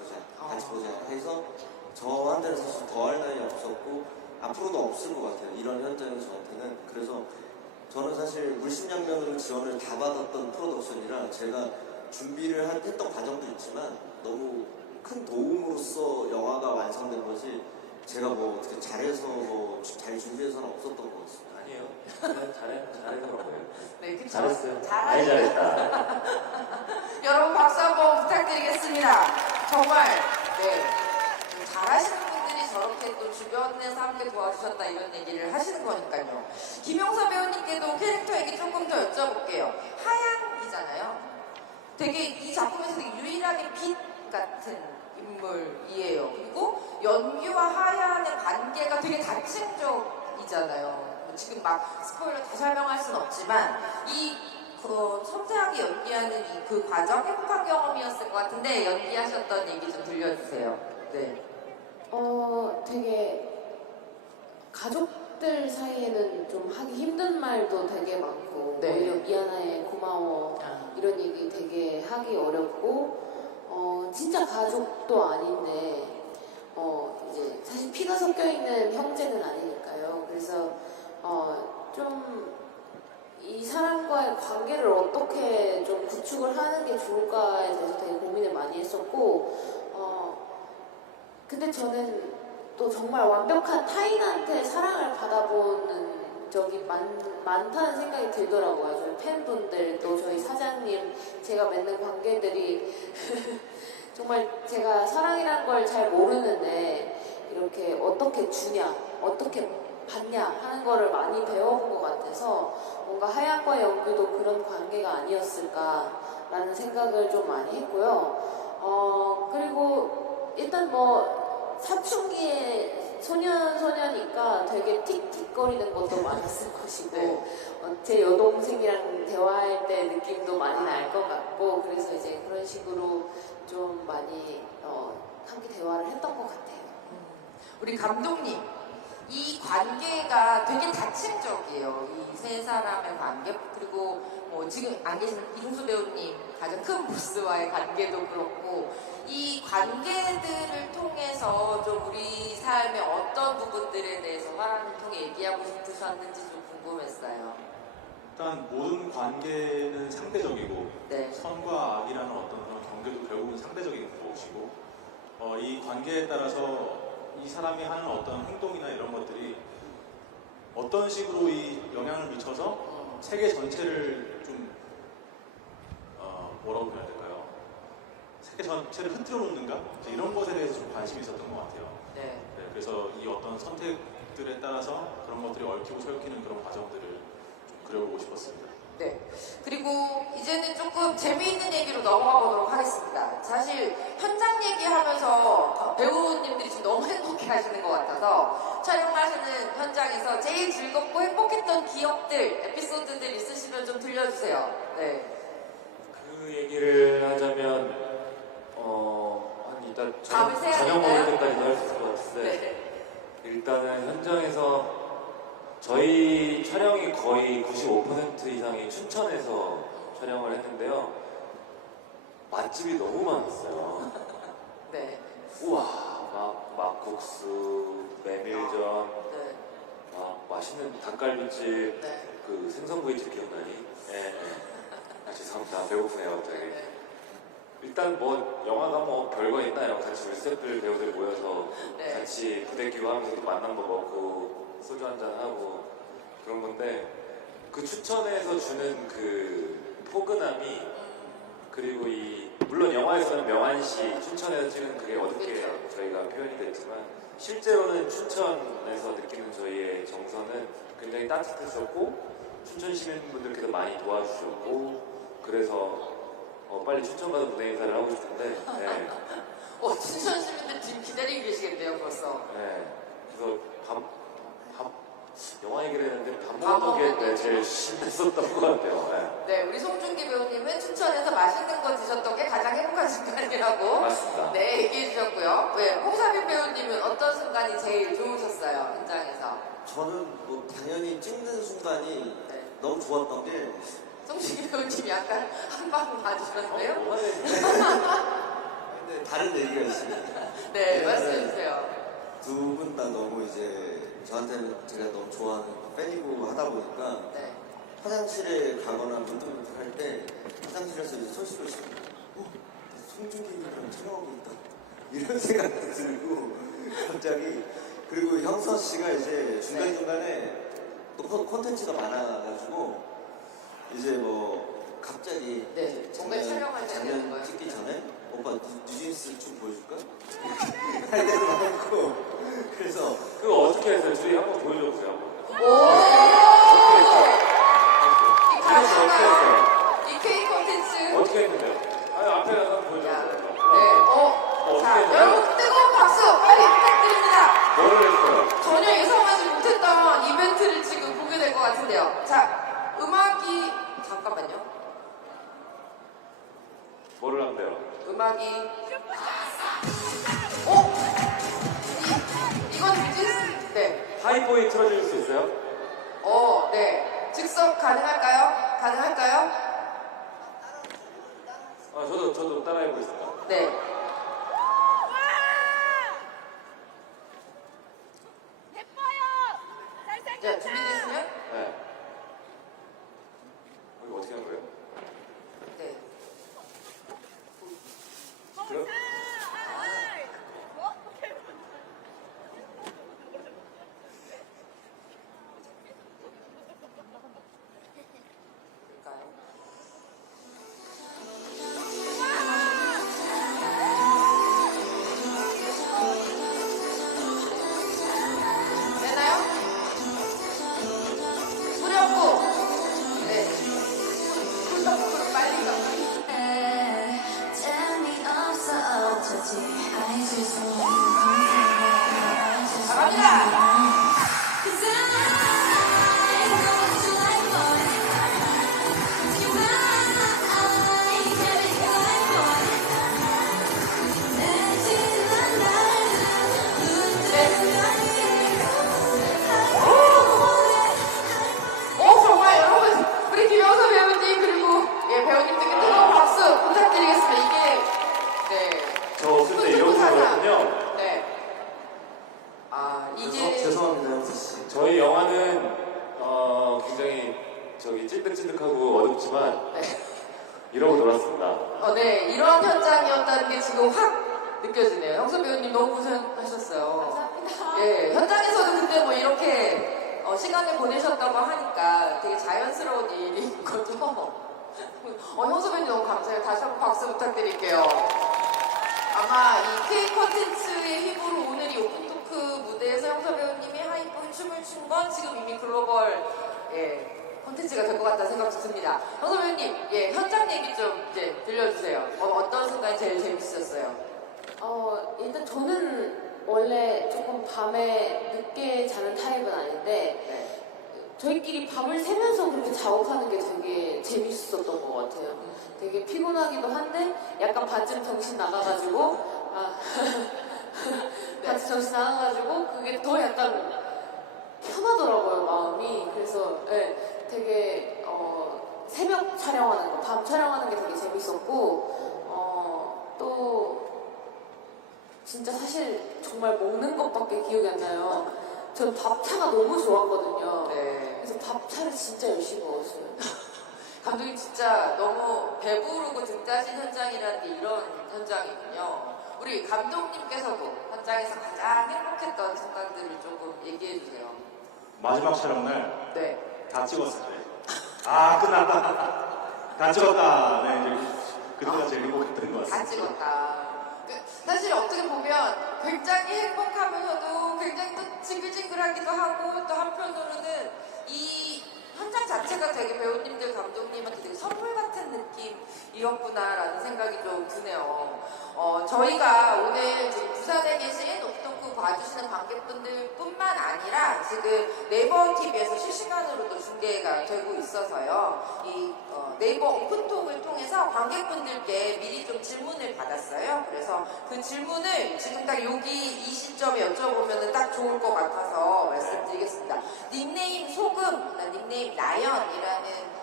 보자 해서 저한테는 사실 더할 나위 없었고 앞으로도 없을 것 같아요. 이런 현장이 저한테는. 그래서 저는 사실 물심양면으로 지원을 다 받았던 프로덕션이라 제가 준비를 했던 과정도 있지만 너무 큰 도움으로써 영화가 완성된 거지 제가 뭐 어떻게 잘해서 뭐 잘 준비해서는 없었던 것 같습니다. 아니에요. 잘했더라고요. 네, 그쵸? 잘했어요. 많이 잘하시죠? 잘했다. 여러분 박수 한번 부탁드리겠습니다. 정말 네 잘하시는 분들이 저렇게 또 주변에서 함께 도와주셨다 이런 얘기를 하시는 거니까요. 김용서 배우님께도 캐릭터 얘기 조금 더 여쭤볼게요. 하양이잖아요. 되게 이 작품에서 되게 유일하게 빛 같은 인물이에요. 그리고 연기와 하얀의 관계가 되게 다층적이잖아요. 지금 막 스포일러 다 설명할 순 없지만 섬세하게 연기하는 그 과정 행복한 경험이었을 것 같은데 연기하셨던 얘기 좀 들려주세요. 네. 되게 가족들 사이에는 좀 하기 힘든 말도 되게 많고 네. 오히려 미안해, 고마워 이런 얘기 되게 하기 어렵고 진짜 가족도 아닌데 이제 사실 피가 섞여 있는 형제는 아니니까요. 그래서 좀 이 사람과의 관계를 어떻게 좀 구축을 하는 게 좋을까에 대해서 되게 고민을 많이 했었고 근데 저는 또 정말 완벽한 타인한테 사랑을 받아보는 적이 많다는 생각이 들더라고요. 저희 팬분들 또 저희 사장님 제가 맺는 관계들이 정말 제가 사랑이라는 걸 잘 모르는데 이렇게 어떻게 주냐 어떻게 받냐 하는 거를 많이 배워본 것 같아서 뭔가 하얀과 영규도 그런 관계가 아니었을까라는 생각을 좀 많이 했고요. 그리고 일단 뭐 사춘기에 소년이니까 되게 틱틱거리는 것도 많았을 것이고 네. 제 여동생이랑 대화할 때 느낌도 많이 날 것 같고 그래서 이제 그런 식으로 좀 많이 함께 대화를 했던 것 같아요. 우리 감독님, 이 관계가 되게 다층적이에요. 이 세 사람의 관계, 그리고 뭐 지금 안 계시는 이종수 배우님 가장 큰 보스와의 관계도 그렇고 이 관계들을 통해서 좀 우리 삶의 어떤 부분들에 대해서 화랑을 통해 얘기하고 싶으셨는지 좀 궁금했어요. 일단 모든 관계는 상대적이고 네. 선과 악이라는 어떤 그런 경계도 결국은 상대적인 것이고 이 관계에 따라서 이 사람이 하는 어떤 행동이나 이런 것들이 어떤 식으로 이 영향을 미쳐서 세계 전체를 좀 뭐라고 해야 될까요? 세계 전체를 흔들어 놓는가? 이런 것에 대해서 좀 관심이 있었던 것 같아요. 네. 네, 그래서 이 어떤 선택들에 따라서 그런 것들이 얽히고 설키는 그런 과정들을 좀 그려보고 싶었습니다. 네. 그리고 이제는 조금 재미있는 얘기로 넘어가 보도록 하겠습니다. 사실 현장 얘기하면서 배우님들이 지금 너무 행복해 하시는 것 같아서 촬영하시는 현장에서 제일 즐겁고 행복했던 기억들, 에피소드들 있으시면 좀 들려주세요. 네. 그 얘기를 하자면 한 이따 밤을 새야 저녁 되나요? 먹을 때까지 할 수 있을 것 같은데 네. 일단은 현장에서 저희 촬영이 거의 95% 이상이 춘천에서 촬영을 했는데요. 맛집이 너무 많았어요. 네. 우와, 막국수, 메밀전, 네. 맛있는 닭갈비집, 네. 그 생선구이집 기억나니? 네. 죄송합니다. 배고프네요, 갑자기. 네. 일단 뭐 영화가 뭐 별거 있나요? 같이 우리 스태프들 배우들 모여서 네. 같이 부대 끼고 하면서 또 만난 거 먹고 소주 한잔 하고 그런 건데 그 춘천에서 주는 그 포근함이 그리고 물론 영화에서는 명안시 춘천에서 찍은 그게 어둡게 저희가 표현이 됐지만 실제로는 춘천에서 느끼는 저희의 정서는 굉장히 따뜻했었고 춘천 시민분들께서 많이 도와주셨고 그래서 빨리 춘천 가서 무대 인사를 하고 싶은데 네. 춘천 시민들 지금 기다리고 계시겠네요, 벌써. 네. 그래서 영화 얘기를 했는데 밥 먹는 게 제일 신났었던 것 같아요. 네. 네, 우리 송중기 배우님은 춘천에서 맛있는 거 드셨던 게 가장 행복한 순간이라고 맞습니다. 네, 얘기해 주셨고요. 네, 홍사빈 배우님은 어떤 순간이 제일 좋으셨어요, 현장에서? 저는 뭐 당연히 찍는 순간이 네. 너무 좋았던 게 송중기 배우님이 약간 한 방울 봐주셨네요? 근데 다른 얘기가 있습니다. 네, 말씀해 주세요. 다 너무 이제 저한테는 제가 너무 좋아하는 팬이고 하다 보니까 네. 화장실에 가거나 문득문득 할 때 화장실에서 이제 손 씻고 있으면 송중기님이랑 촬영하고 있다 이런 생각도 들고 갑자기 그리고 형서 씨가 이제 중간중간에 또 콘텐츠가 많아가지고 이제 뭐 갑자기 네, 뭔가 촬영할 때 되는 거예요? 찍기 전에 오빠 뉴진스 좀 보여줄까? 할 때도 많고 그래서 그거 어떻게 했어요? 저희 한번 보여줘보세요. 오! 이 어떻게 했어요? 이 K 콘텐츠. 어떻게 했는데요? 아니, 앞에 가서 야, 보여줘보세요. 네, 어떻게 자, 했나요? 여러분 뜨거운 박수 빨리 부탁드립니다. 뭐를 했어요? 전혀 예상하지 못했던 이벤트를 지금 보게 될 것 같은데요. 자, 음악이 잠깐만요. 뭐를 한대요? 음악이 이건 뉴진스. 네. 하이보이 틀어줄 수 있어요? 네. 즉석 가능할까요? 가능할까요? 저도 따라해보겠습니다. 네. 자, 준비되시면? 네. 이거 어떻게 하는 거예요? 네. 그래요? 될까요? 되나요? 소리 없고. 네. 쿨떡쿨 빨리 가. 갑니다. 정말 여러분, 우리 김영서 배우님 그리고 배우님들께 뜨거운 박수 부탁드리겠습니다. 이게 저 없을 때 이러고 있거든요. 네. 이게 죄송합니다 형서 씨. 저희 영화는 굉장히 찐득찐득하고 어둡지만 네. 이러고 놀았습니다. 네, 이런 현장이었다는 게 지금 확 느껴지네요. 형서 배우님 너무 고생하셨어요. 감사합니다. 예, 현장에서도 근데 뭐 이렇게 시간을 보내셨다고 하니까 되게 자연스러운 일인 거죠. 형서 배우님 너무 감사해요. 다시 한번 박수 부탁드릴게요. 아마 이 K 콘텐츠의 힘으로 오늘 이 오픈토크 무대에서 형서 배우님이 하이보이 춤을 춘 건 지금 이미 글로벌 콘텐츠가 될 것 같다는 생각도 듭니다. 형서 배우님, 현장 얘기 좀 이제 들려주세요. 어떤 순간이 제일 재밌으셨어요? 일단 저는 원래 조금 밤에 늦게 자는 타입은 아닌데 네. 저희끼리 밤을 새면서 그렇게 작업하는 게 되게 재밌었던 것 같아요. 되게 피곤하기도 한데 약간 반쯤 정신 나가가지고 반쯤 정신 나가가지고 그게 더 약간 편하더라고요, 마음이. 그래서 되게 새벽 촬영하는 거, 밤 촬영하는 게 되게 재밌었고 또 진짜 사실 정말 먹는 것밖에 기억이 안 나요. 저는 밥차가 너무 좋았거든요. 네. 그래서 밥차를 진짜 열심히 먹었어요. 감독님 진짜 너무 배부르고 등 따신 현장이라는 게 이런 현장이군요. 우리 감독님께서도 현장에서 가장 행복했던 순간들을 조금 얘기해 주세요. 마지막 촬영날 네. 다 찍었을 때. 끝났다. 다 찍었다. 네, 이제 그때가 제일 행복했던 것 다 같습니다. 찍었다. 사실 어떻게 보면 굉장히 행복하면서도 굉장히 또 징글징글하기도 하고 또 한편으로는 이 현장 자체가 되게 배우님들 감독님한테 되게 선물 같은 느낌이었구나라는 생각이 좀 드네요. 저희가 오늘 지금 부산에 계신 오픈토크 봐주시는 관객분들 뿐만 아니라 지금 네이버 TV에서 실시간으로도 중계가 되고 있어서요. 이 네이버 오픈톡을 통해서 관객분들께 미리 좀 질문을 받았어요. 그래서 그 질문을 지금 딱 여기 이 시점에 여쭤보면 딱 좋을 것 같아서 말씀드리겠습니다. 닉네임 소금, 닉네임 라연이라는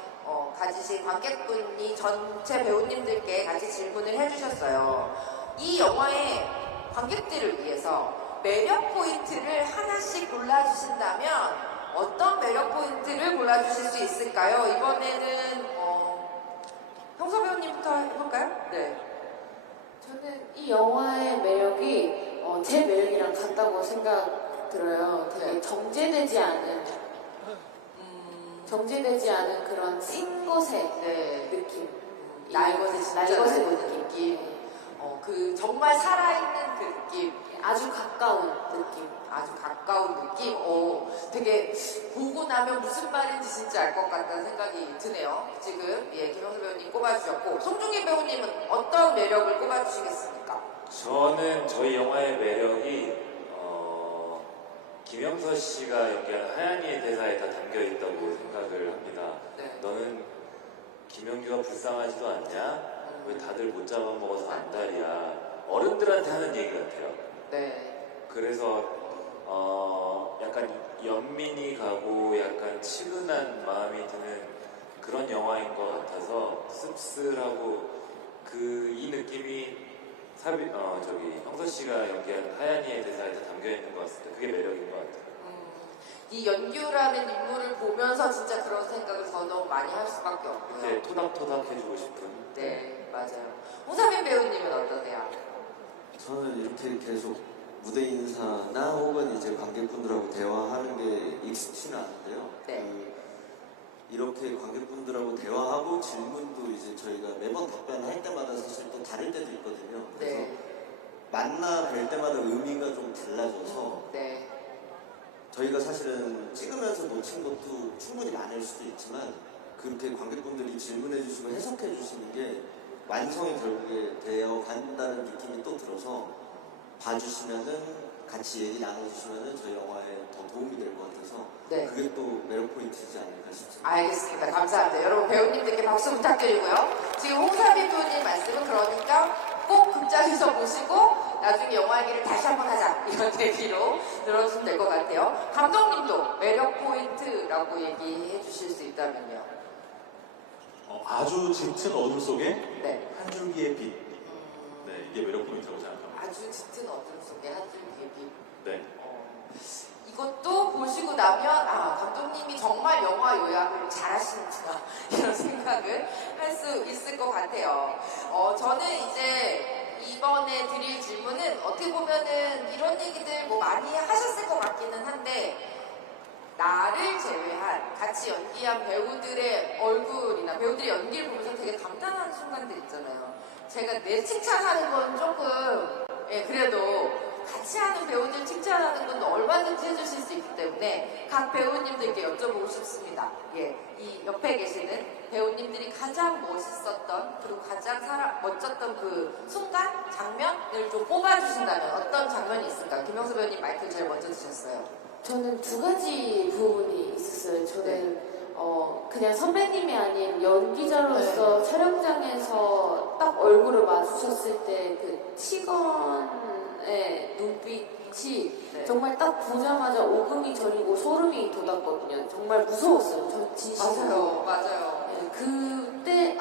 가지신 관객분이 전체 배우님들께 같이 질문을 해주셨어요. 이 영화의 관객들을 위해서 매력 포인트를 하나씩 골라주신다면 어떤 매력 포인트를 골라주실 수 있을까요? 이번에는 형서 배우님부터 해볼까요? 네. 저는 이 영화의 매력이 제 매력이랑 같다고 생각 들어요. 되게 네. 정제되지 않은 그런 생것의 네. 느낌. 날것의 진짜 날것의 느낌. 그 정말 살아있는 그 느낌. 아주 가까운 느낌. 아주 가까운 느낌. 되게 보고 나면 무슨 말인지 진짜 알 것 같다는 생각이 드네요. 지금 김영수 배우님 꼽아주셨고 송중기 배우님은 어떤 매력을 꼽아주시겠습니까? 저는 저희 영화의 매력이 김영서 씨가 연기한 하얀이의 대사에 다 담겨 있다고 생각을 합니다. 네. 너는 김영규가 불쌍하지도 않냐? 왜 다들 못 잡아먹어서 안달이야? 어른들한테 하는 얘기 같아요. 네. 그래서 약간 연민이 가고 약간 치근한 마음이 드는 그런 영화인 것 같아서 씁쓸하고 이 느낌이 형서 씨가 연기한 하얀이의 대사에 다 담겨 있는 것 같습니다. 그게 매력인 것 같아요. 이 연규라는 인물을 보면서 진짜 그런 생각을 더더욱 많이 할 수밖에 없고요. 이제 토닥토닥 해주고 싶은. 네, 맞아요. 홍사민 배우님은 어떠세요? 저는 이렇게 계속 무대 인사나 혹은 이제 관객분들하고 대화하는 게 익숙치는 않은데요. 네. 이렇게 관객분들하고 대화하고 질문도 이제 저희가 매번 답변할 때마다 사실 또 다를 때도 있거든요. 그래서 네. 만나 뵐 때마다 의미가 좀 달라져서 네. 저희가 사실은 찍으면서 놓친 것도 충분히 많을 수도 있지만 그렇게 관객분들이 질문해 주시고 해석해 주시는 게 완성이 결국에 되어 간다는 느낌이 또 들어서 봐주시면은 같이 얘기 나눠주시면은 저희 영화에 더 도움이 될 것 같아서 네. 그게 또 매력 포인트이지 않을까 싶습니다. 알겠습니다. 감사합니다. 여러분 배우님들께 박수 부탁드리고요. 지금 홍사민 배우님 말씀은 그러니까 꼭 극장에서 보시고 나중에 영화 얘기를 다시 한번 하자 이런 얘기로 들어주시면 될 것 같아요. 감독님도 매력 포인트라고 얘기해 주실 수 있다면요. 아주 짙은 어둠 속에 네. 한 줄기의 빛. 네, 이게 매력 포인트라고 생각합니다. 아주 짙은 어둠 속에 한 줄기의 빛. 네. 이것도 보시고 나면 감독님이 정말 영화 요약을 잘하시는구나 이런 생각을 할 수 있을 것 같아요. 저는 이제 이번에 드릴 질문은 어떻게 보면은 이런 얘기들 뭐 많이 하셨을 것 같기는 한데 나를 제외한 같이 연기한 배우들의 얼굴이나 배우들의 연기를 보면서 되게 감탄하는 순간들 있잖아요. 제가 내 칭찬하는 건 조금 그래도 같이 하는 배우들 칭찬하는 건 얼마든지 해주실 수 있기 때문에 각 배우님들께 여쭤보고 싶습니다. 이 옆에 계시는 배우님들이 가장 멋있었던 그리고 가장 멋졌던 그 순간, 장면을 좀 뽑아주신다면 어떤 장면이 있을까요? 김영수 배우님 마이크를 제일 먼저 드셨어요. 저는 두 가지 부분이 있었어요. 저는 그냥 선배님이 아닌 연기자로서 촬영장에서 딱 얼굴을 마주쳤을 때 그 치건의 눈빛이 정말 딱 보자마자 오금이 저리고 소름이 돋았거든요. 정말 무서웠어요. 저 진심으로. 맞아요. 네, 그때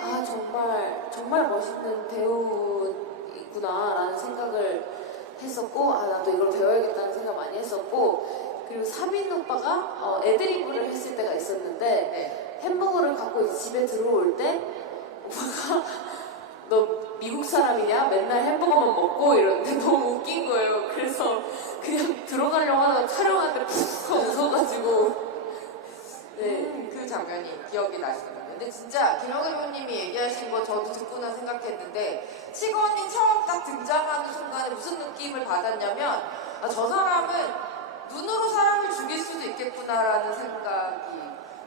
정말 멋있는 배우이구나라는 생각을 했었고 나도 이걸 배워야겠다는 생각 많이 했었고 그리고 사민 오빠가 애드리브를 했을 때가 있었는데 햄버거를 갖고 이제 집에 들어올 때 오빠가 너 미국 사람이냐? 맨날 햄버거만 먹고 이러는데 너무 웃긴 거예요. 그래서 그냥 들어가려고 하다가 촬영하는데 푹 웃어가지고 그 장면이 기억이 나시거든요. 근데 진짜 김영수 배우님이 얘기하신 거 저도 듣고나 생각했는데 치건이 처음 딱 등장하는 순간에 무슨 느낌을 받았냐면 저 사람은 눈으로 사람을 죽일 수도 있겠구나라는 생각이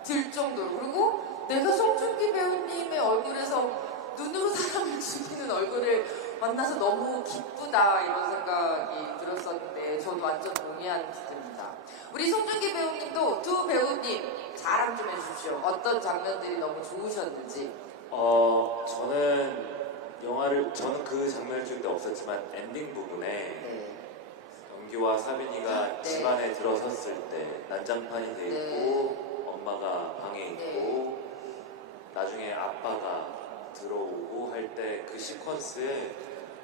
들 정도로 그리고 내가 송중기 배우님의 얼굴에서 눈으로 사람을 죽이는 얼굴을 만나서 너무 기쁘다 이런 생각이 들었었는데 저도 완전 동의하는 부분입니다. 우리 송중기 배우님도 두 배우님 자랑 좀 해주십시오. 어떤 장면들이 너무 좋으셨는지. 저는 그 장면을 찍을 때 없었지만 엔딩 부분에 연기와 사빈이가 집 안에 들어섰을 때 난장판이 돼 있고 엄마가 방에 있고 나중에 아빠가 들어오고 할 때 그 시퀀스에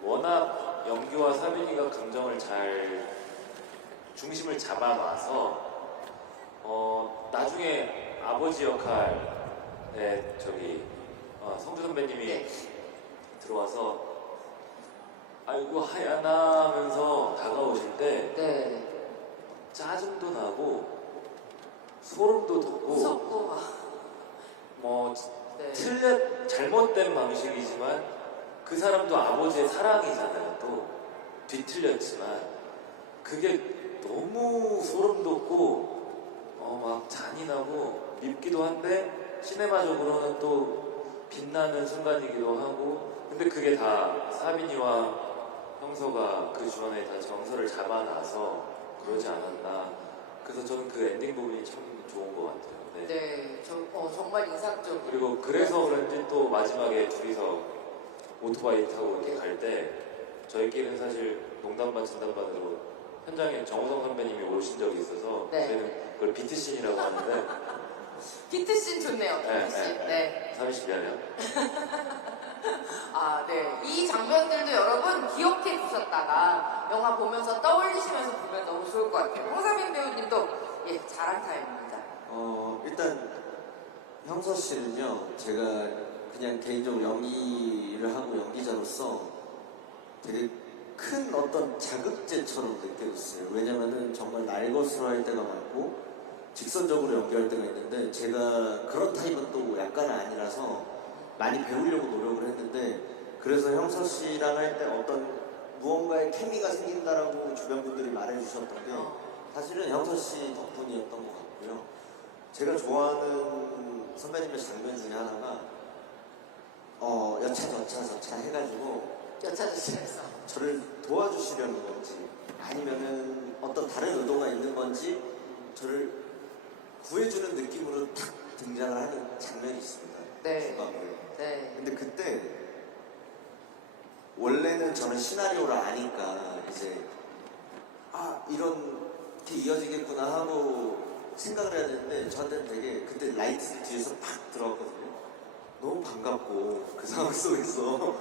워낙 연기와 사빈이가 감정을 잘 중심을 잡아놔서 나중에 아버지 역할에 성주 선배님이 네. 들어와서 아이고 하야나 하면서 다가오실 때 네. 짜증도 나고 소름도 돋고 무섭고 막. 뭐 네. 잘못된 방식이지만 그 사람도 아버지의 사랑이잖아요. 또 뒤틀렸지만 그게 너무 소름 돋고 막 잔인하고 밉기도 한데 시네마적으로는 또 빛나는 순간이기도 하고 근데 그게 다 사빈이와 형서가 그 주변에 다 정서를 잡아놔서 그러지 않았나. 그래서 저는 그 엔딩 부분이 참 좋은 것 같아요. 네. 네, 정말 인상적이고. 그리고 그래서 그런지 또 마지막에 둘이서 오토바이 타고 이렇게 갈 때 저희끼리는 사실 농담반 진담반으로 현장에 정우성 선배님이 오신 적이 있어서 네. 저희는 그걸 비트씬이라고 하는데 비트씬 좋네요, 비트씬. 네. 사빈 씨 미안해요. 아, 네. 이 장면들도 여러분 기억해 주셨다가 영화 보면서 떠올리시면서 보면 너무 좋을 것 같아요. 홍사빈 배우님도 자랑 타임입니다. 일단 형서 씨는요, 제가 그냥 개인적으로 연기를 하고 연기자로서 되게 큰 어떤 자극제처럼 느껴졌어요. 왜냐면은 정말 날것으로 할 때가 많고 직선적으로 연기할 때가 있는데 제가 그런 타입은 또 약간은 아니라서 많이 배우려고 노력을 했는데 그래서 형서 씨랑 할 때 어떤 무언가의 케미가 생긴다라고 주변 분들이 말해주셨던 게 사실은 형서 씨 덕분이었던 것 같고요. 제가 좋아하는 선배님의 장면 중에 하나가 여차 해가지고 여차저차해서 저를 도와주시려는 건지 아니면은 어떤 다른 의도가 있는 건지 저를 구해주는 느낌으로 탁 등장을 하는 장면이 있습니다. 네. 중간에. 네. 근데 그때 원래는 저는 시나리오를 아니까 이제 이렇게 이어지겠구나 하고 생각을 해야 되는데 저한테는 되게 그때 라이트 뒤에서 팍 들어왔거든요. 너무 반갑고 그 상황 속에서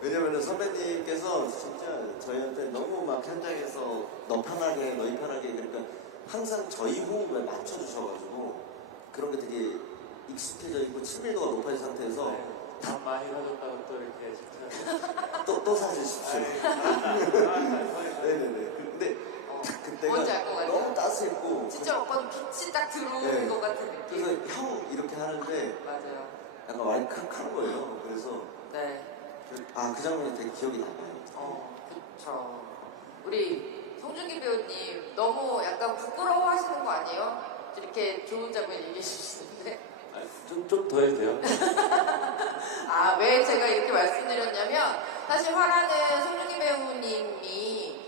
왜냐면은 선배님께서 진짜 저희한테 너무 막 현장에서 너희 편하게 그러니까 항상 저희 호흡에 맞춰주셔가지고 그런 게 되게 익숙해져 있고 친밀도가 높아진 상태에서 밥 많이 사줬다고 또 이렇게 진짜 또 사주십시오. 네네네. 근데 그때가 뭔지 알 것 같아요. 너무 따스했고 진짜 오빠는 빛이 딱 들어오는 네. 것 같은 느낌. 그래서 형 이렇게 하는데 맞아요. 약간 왈칵한 거예요. 그래서 네. 그 장면이 되게 기억이 남아요. 그쵸. 우리 송중기 배우님 너무 약간 부끄러워하시는 거 아니에요? 이렇게 좋은 장면 얘기해 주시는데. 좀 더 해도 돼요? 왜 제가 이렇게 말씀드렸냐면 사실 화라는 송중기 배우님이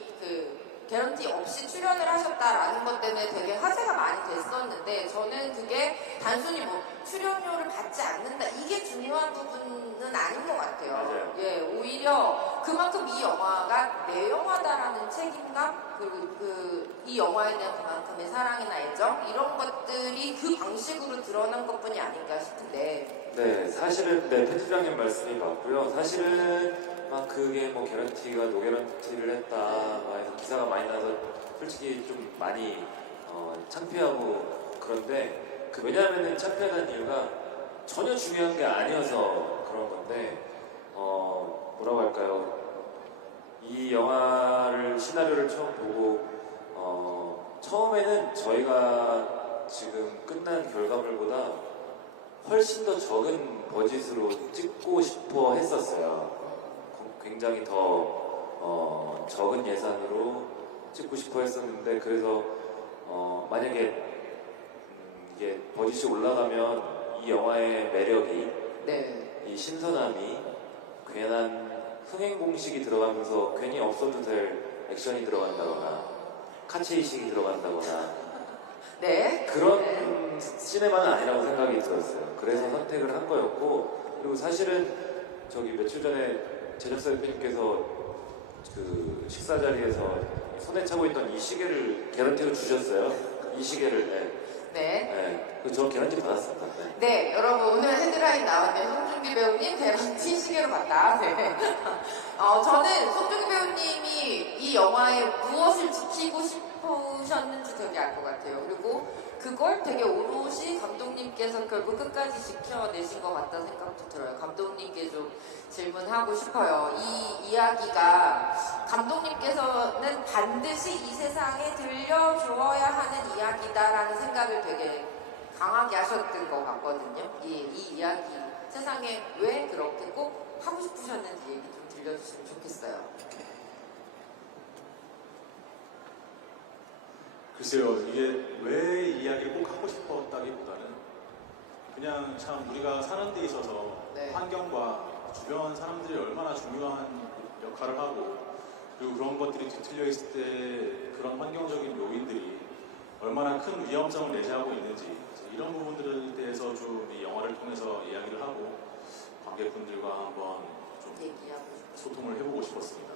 개런티 없이 출연을 하셨다라는 것 때문에 되게 화제가 많이 됐었는데 저는 그게 단순히 출연료를 받지 않는다 이게 중요한 부분은 아닌 것 같아요. 맞아요. 예, 오히려 그만큼 이 영화가 내 영화다라는 책임감 그리고 이 영화에 대한 그만큼의 사랑이나 애정 이런 것들이 그 방식으로 드러난 것뿐이 아닌가 싶은데. 네, 사실은 편집장님 말씀이 맞고요. 사실은 막 그게 개런티가 노개런티를 했다 해서 기사가 많이 나서 솔직히 좀 많이 창피하고 그런데 왜냐하면 창피하다는 이유가 전혀 중요한 게 아니어서 그런 건데 뭐라고 할까요? 이 영화를 시나리오를 처음 보고 처음에는 저희가 지금 끝난 결과물보다 훨씬 더 적은 버짓으로 찍고 싶어 했었어요. 굉장히 더 적은 예산으로 찍고 싶어 했었는데 그래서 만약에 이게 버짓이 올라가면 이 영화의 매력이 이 신선함이 괜한 흥행 공식이 들어가면서 괜히 없어도 될 액션이 들어간다거나 카체이식이 들어간다거나 그런 시네마는 아니라고 생각이 들었어요. 그래서 선택을 한 거였고 그리고 사실은 며칠 전에 제작사 대표님께서 그 식사 자리에서 손에 차고 있던 이 시계를 개런티로 주셨어요. 이 시계를 저 개런티 받았습니다. 네, 여러분 오늘 헤드라인 나왔네요. 송중기 배우님 개런티 시계로 봤다. 네. 저는 송중기 배우님이 이 영화에 무엇을 지키고 싶으셨는지 되게 알 것 같아요. 그리고 그걸 되게 오롯이 감독님께서 결국 끝까지 지켜내신 것 같다는 생각도 들어요. 감독님께 좀 질문하고 싶어요. 이 이야기가 감독님께서는 반드시 이 세상에 들려주어야 하는 이야기다라는 생각을 되게 강하게 하셨던 것 같거든요. 이 이야기 세상에 왜 그렇게 꼭 하고 싶으셨는지 얘기 좀 들려주시면 좋겠어요. 글쎄요, 이게 왜 이 이야기를 꼭 하고 싶었다기보다는 그냥 참 우리가 사는 데 있어서 네. 환경과 주변 사람들이 얼마나 중요한 역할을 하고 그리고 그런 것들이 뒤틀려 있을 때 그런 환경적인 요인들이 얼마나 큰 위험성을 내재하고 있는지 이런 부분들에 대해서 좀 이 영화를 통해서 이야기를 하고 관객분들과 한번 좀 얘기하고 소통을 해보고 싶었습니다.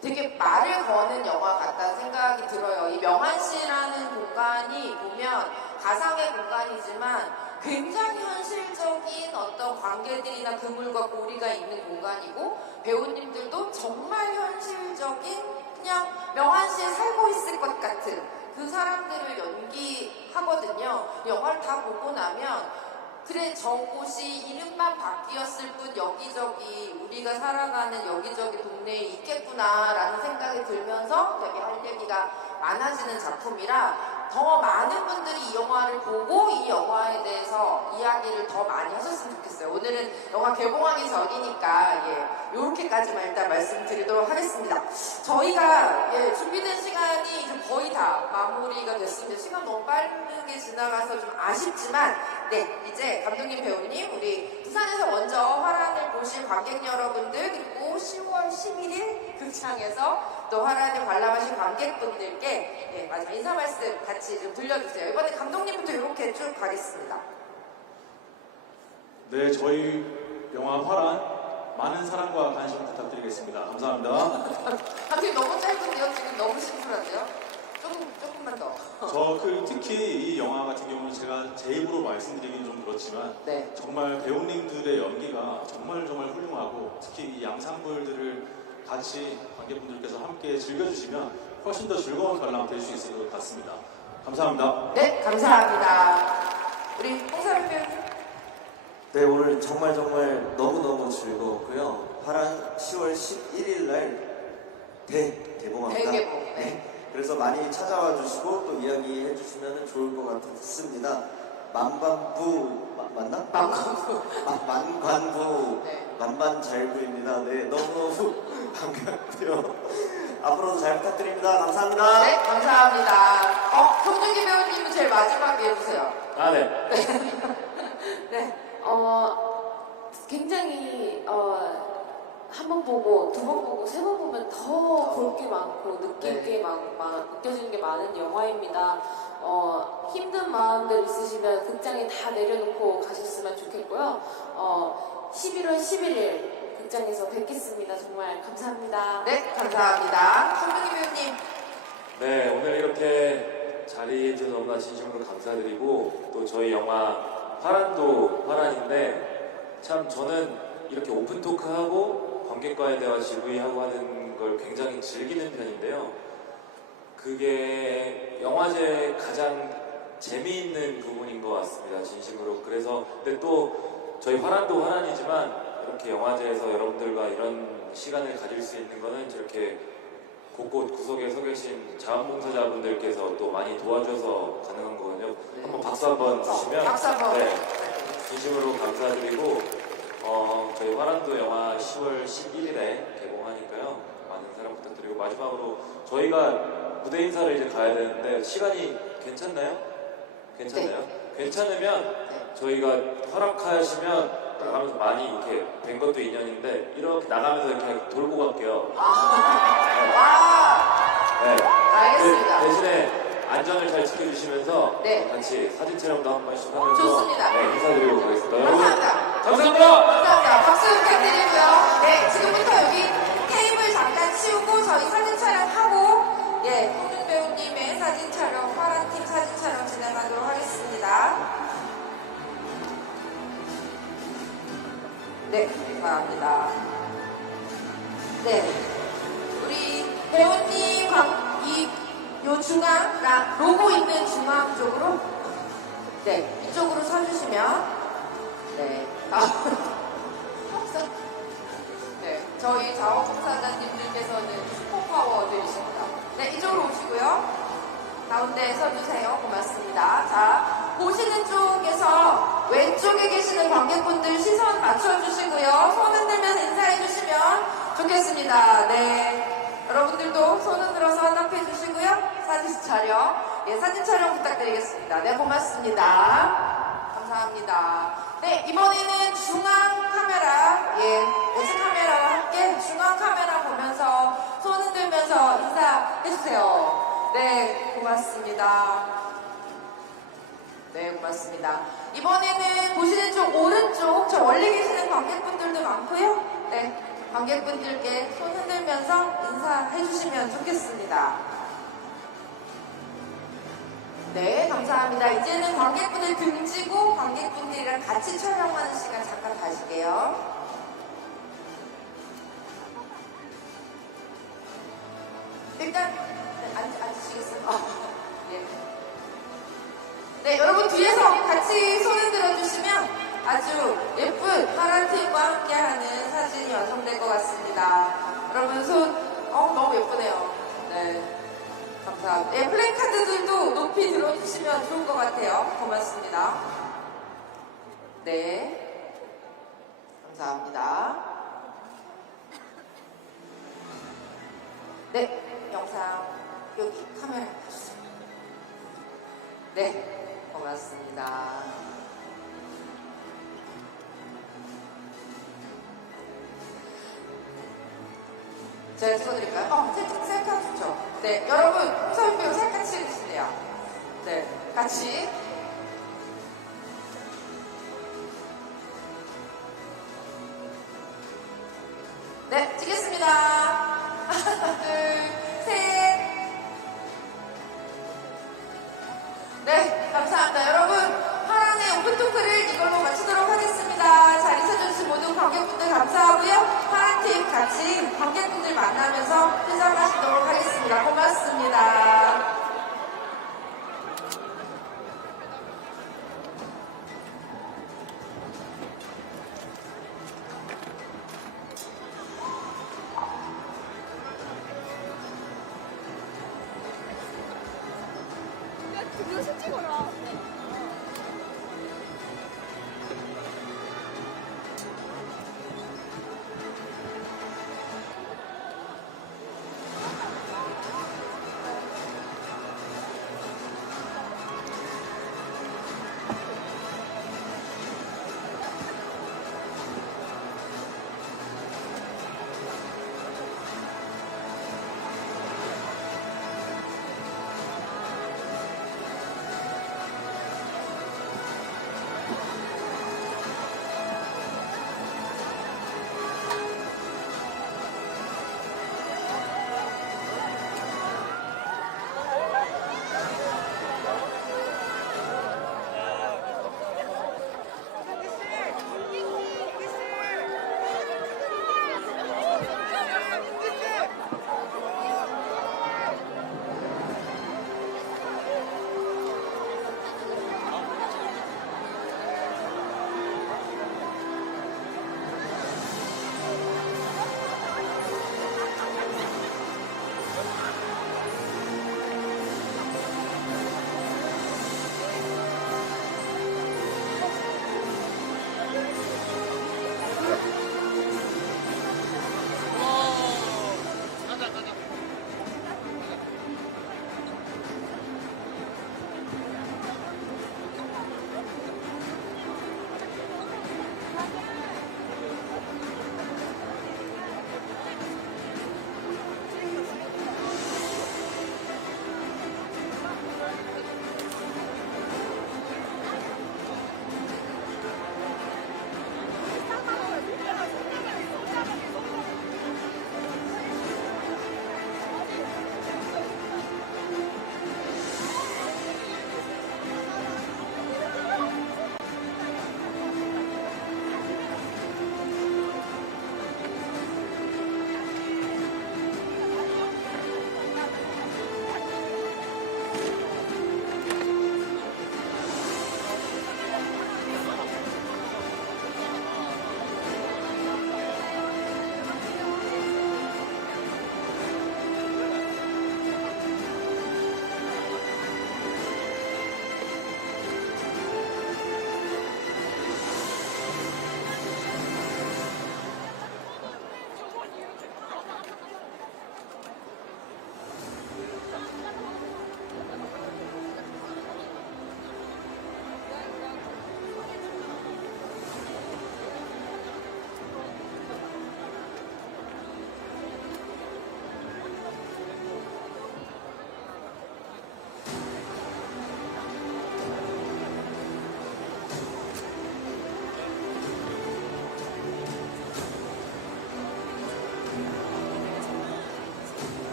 되게 말을 거는 영화 같다는 생각이 들어요. 이 명한시라는 공간이 보면 가상의 공간이지만 굉장히 현실적인 어떤 관계들이나 그물과 고리가 있는 공간이고 배우님들도 정말 현실적인 그냥 명한시에 살고 있을 것 같은 그 사람들을 연기하거든요. 영화를 다 보고 나면 그래 저곳이 이름만 바뀌었을 뿐 여기저기 우리가 살아가는 여기저기 동네에 있겠구나라는 생각이 들면서 되게 할 얘기가 많아지는 작품이라 더 많은 분들이 이 영화를 보고 이 영화에 대해서 이야기를 더 많이 하셨으면 좋겠어요. 오늘은 영화 개봉하기 전이니까 요렇게까지만 일단 말씀드리도록 하겠습니다. 저희가 준비된 시간이 이제 거의 다 마무리가 됐습니다. 시간 너무 빠르게 지나가서 좀 아쉽지만 이제 감독님, 배우님, 우리 부산에서 먼저 화란을 보실 관객 여러분들 그리고 10월 11일 극장에서 또 화란을 관람하신 관객분들께 마지막 인사 말씀 같이 좀 들려주세요. 이번에 감독님부터 이렇게 쭉 가겠습니다. 네, 저희 영화 화란 많은 사랑과 관심 부탁드리겠습니다. 감사합니다. 감독님 너무 짧은데요? 지금 너무 심플한데요? 조금만 더. 특히 이 영화 같은 경우는 제가 제 입으로 말씀드리긴 좀 그렇지만 네. 정말 배우님들의 연기가 정말 훌륭하고 특히 이 양상불들을 같이 관객분들께서 함께 즐겨주시면 훨씬 더 즐거운 관람 될 수 있을 것 같습니다. 감사합니다. 네, 감사합니다. 우리 홍사람 배우님. 네, 오늘 정말 너무너무 즐거웠고요. 화란 10월 11일 날 대개봉합니다. 대개봉. 네. 그래서 많이 찾아와 주시고 또 이야기해 주시면 좋을 것 같습니다. 맞나? 만관부 네. 만반잘부입니다. 네, 너무너무 반갑고요. 앞으로도 잘 부탁드립니다. 감사합니다. 네, 감사합니다. 송중기 배우님은 제일 마지막에 해주세요. 아, 네. 네, 굉장히 한 번 보고 두 번 보고 세 번 보면 더 볼 게 많고 느낄 게 느껴지는 게 많은 영화입니다. 힘든 마음들 있으시면 극장에 다 내려놓고 가셨으면 좋겠고요. 11월 11일 극장에서 뵙겠습니다. 정말 감사합니다. 네, 감사합니다. 송중기 배우님. 네, 오늘 이렇게 자리해 주셔서 너무나 진심으로 감사드리고 또 저희 영화 화란도 화란인데 참 저는 이렇게 오픈 토크하고 관객과의 대화 지루이하고 하는 걸 굉장히 즐기는 편인데요. 그게 영화제의 가장 재미있는 부분인 것 같습니다. 진심으로. 그래서 근데 또 저희 화란도 화란이지만 이렇게 영화제에서 여러분들과 이런 시간을 가질 수 있는 거는 저렇게 곳곳 구석에 서 계신 자원봉사자분들께서 또 많이 도와줘서 가능한 거거든요. 한번 박수 한번 주시면 박수 한번. 네, 진심으로 감사드리고 저희 화란도 영화 10월 11일에 개봉하니까요. 많은 사랑 부탁드리고 마지막으로 저희가 무대 인사를 이제 가야 되는데 시간이 괜찮나요? 괜찮나요? 괜찮으면 저희가 허락하시면 나가면서 많이 이렇게 뵌 것도 인연인데 이렇게 나가면서 이렇게 돌고 갈게요. 네. 알겠습니다. 대신에 안전을 잘 지켜주시면서 네. 같이 사진 촬영도 한 번씩 하면서 좋습니다. 네, 인사드리고 가겠습니다. 여러분 감사합니다. 감사합니다. 감사합니다. 박수 부탁드리고요. 네, 지금부터 여기 테이블 잠깐 치우고 저희 사진 촬영하고 홍준 배우님의 사진 촬영, 화란팀 사진 촬영 진행하도록 하겠습니다. 네, 감사합니다. 네, 우리 배우님, 요 중앙, 로고 있는 중앙 쪽으로, 네, 이쪽으로 서주시면, 네. 네, 저희 자원봉사자님들께서는 슈퍼파워들이십니다. 네, 이쪽으로 오시고요. 가운데에 서주세요. 고맙습니다. 자, 보시는 쪽에서 왼쪽에 계시는 관객분들 시선 맞춰주시고요. 손 흔들면서 인사해주시면 좋겠습니다. 네, 여러분들도 손 흔들어서 환답해 주시고요. 사진 촬영, 예, 사진 촬영 부탁드리겠습니다. 네, 고맙습니다. 감사합니다. 네, 이번에는 중앙 카메라, 예, S 카메라와 함께 중앙 카메라 보면서 손 흔들면서 인사해주세요. 네, 고맙습니다. 네, 고맙습니다. 이번에는 보시는 쪽 오른쪽, 저 멀리 계시는 관객분들도 많고요. 네, 관객분들께 손 흔들면서 인사해주시면 좋겠습니다. 네, 감사합니다. 이제는 관객분들 등지고 관객분들이랑 같이 촬영하는 시간 잠깐 가실게요. 일단 앉으시겠어요? 예. 네, 여러분 뒤에서 같이 손 흔들어 주시면 아주 예쁜 파란 팀과 함께하는 사진이 완성될 것 같습니다. 여러분 손, 너무 예쁘네요. 네, 감사합니다. 예, 플래카드들도 높이 들어주시면 좋을 것 같아요. 고맙습니다. 네, 감사합니다. 네, 영상 여기 카메라 봐주세요. 네, 고맙습니다. 제가 찍어드릴까요? 셀카 좋죠? 네, 여러분, 홍서윤 배우 셀카 찍으실래요? 네, 같이. 네, 찍겠습니다. 하나, 둘, 셋. 네, 감사합니다. 여러분, 파란의 오픈토크를 이걸로 마치도록 하겠습니다. 잘 있어주신 모든 관객분들 감사하고요. 파란팀 같이 관객분들 만나면서 인사 마치도록 하겠습니다. 고맙습니다. 이거 찍어라.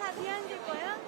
다 뒤에 앉을 거야?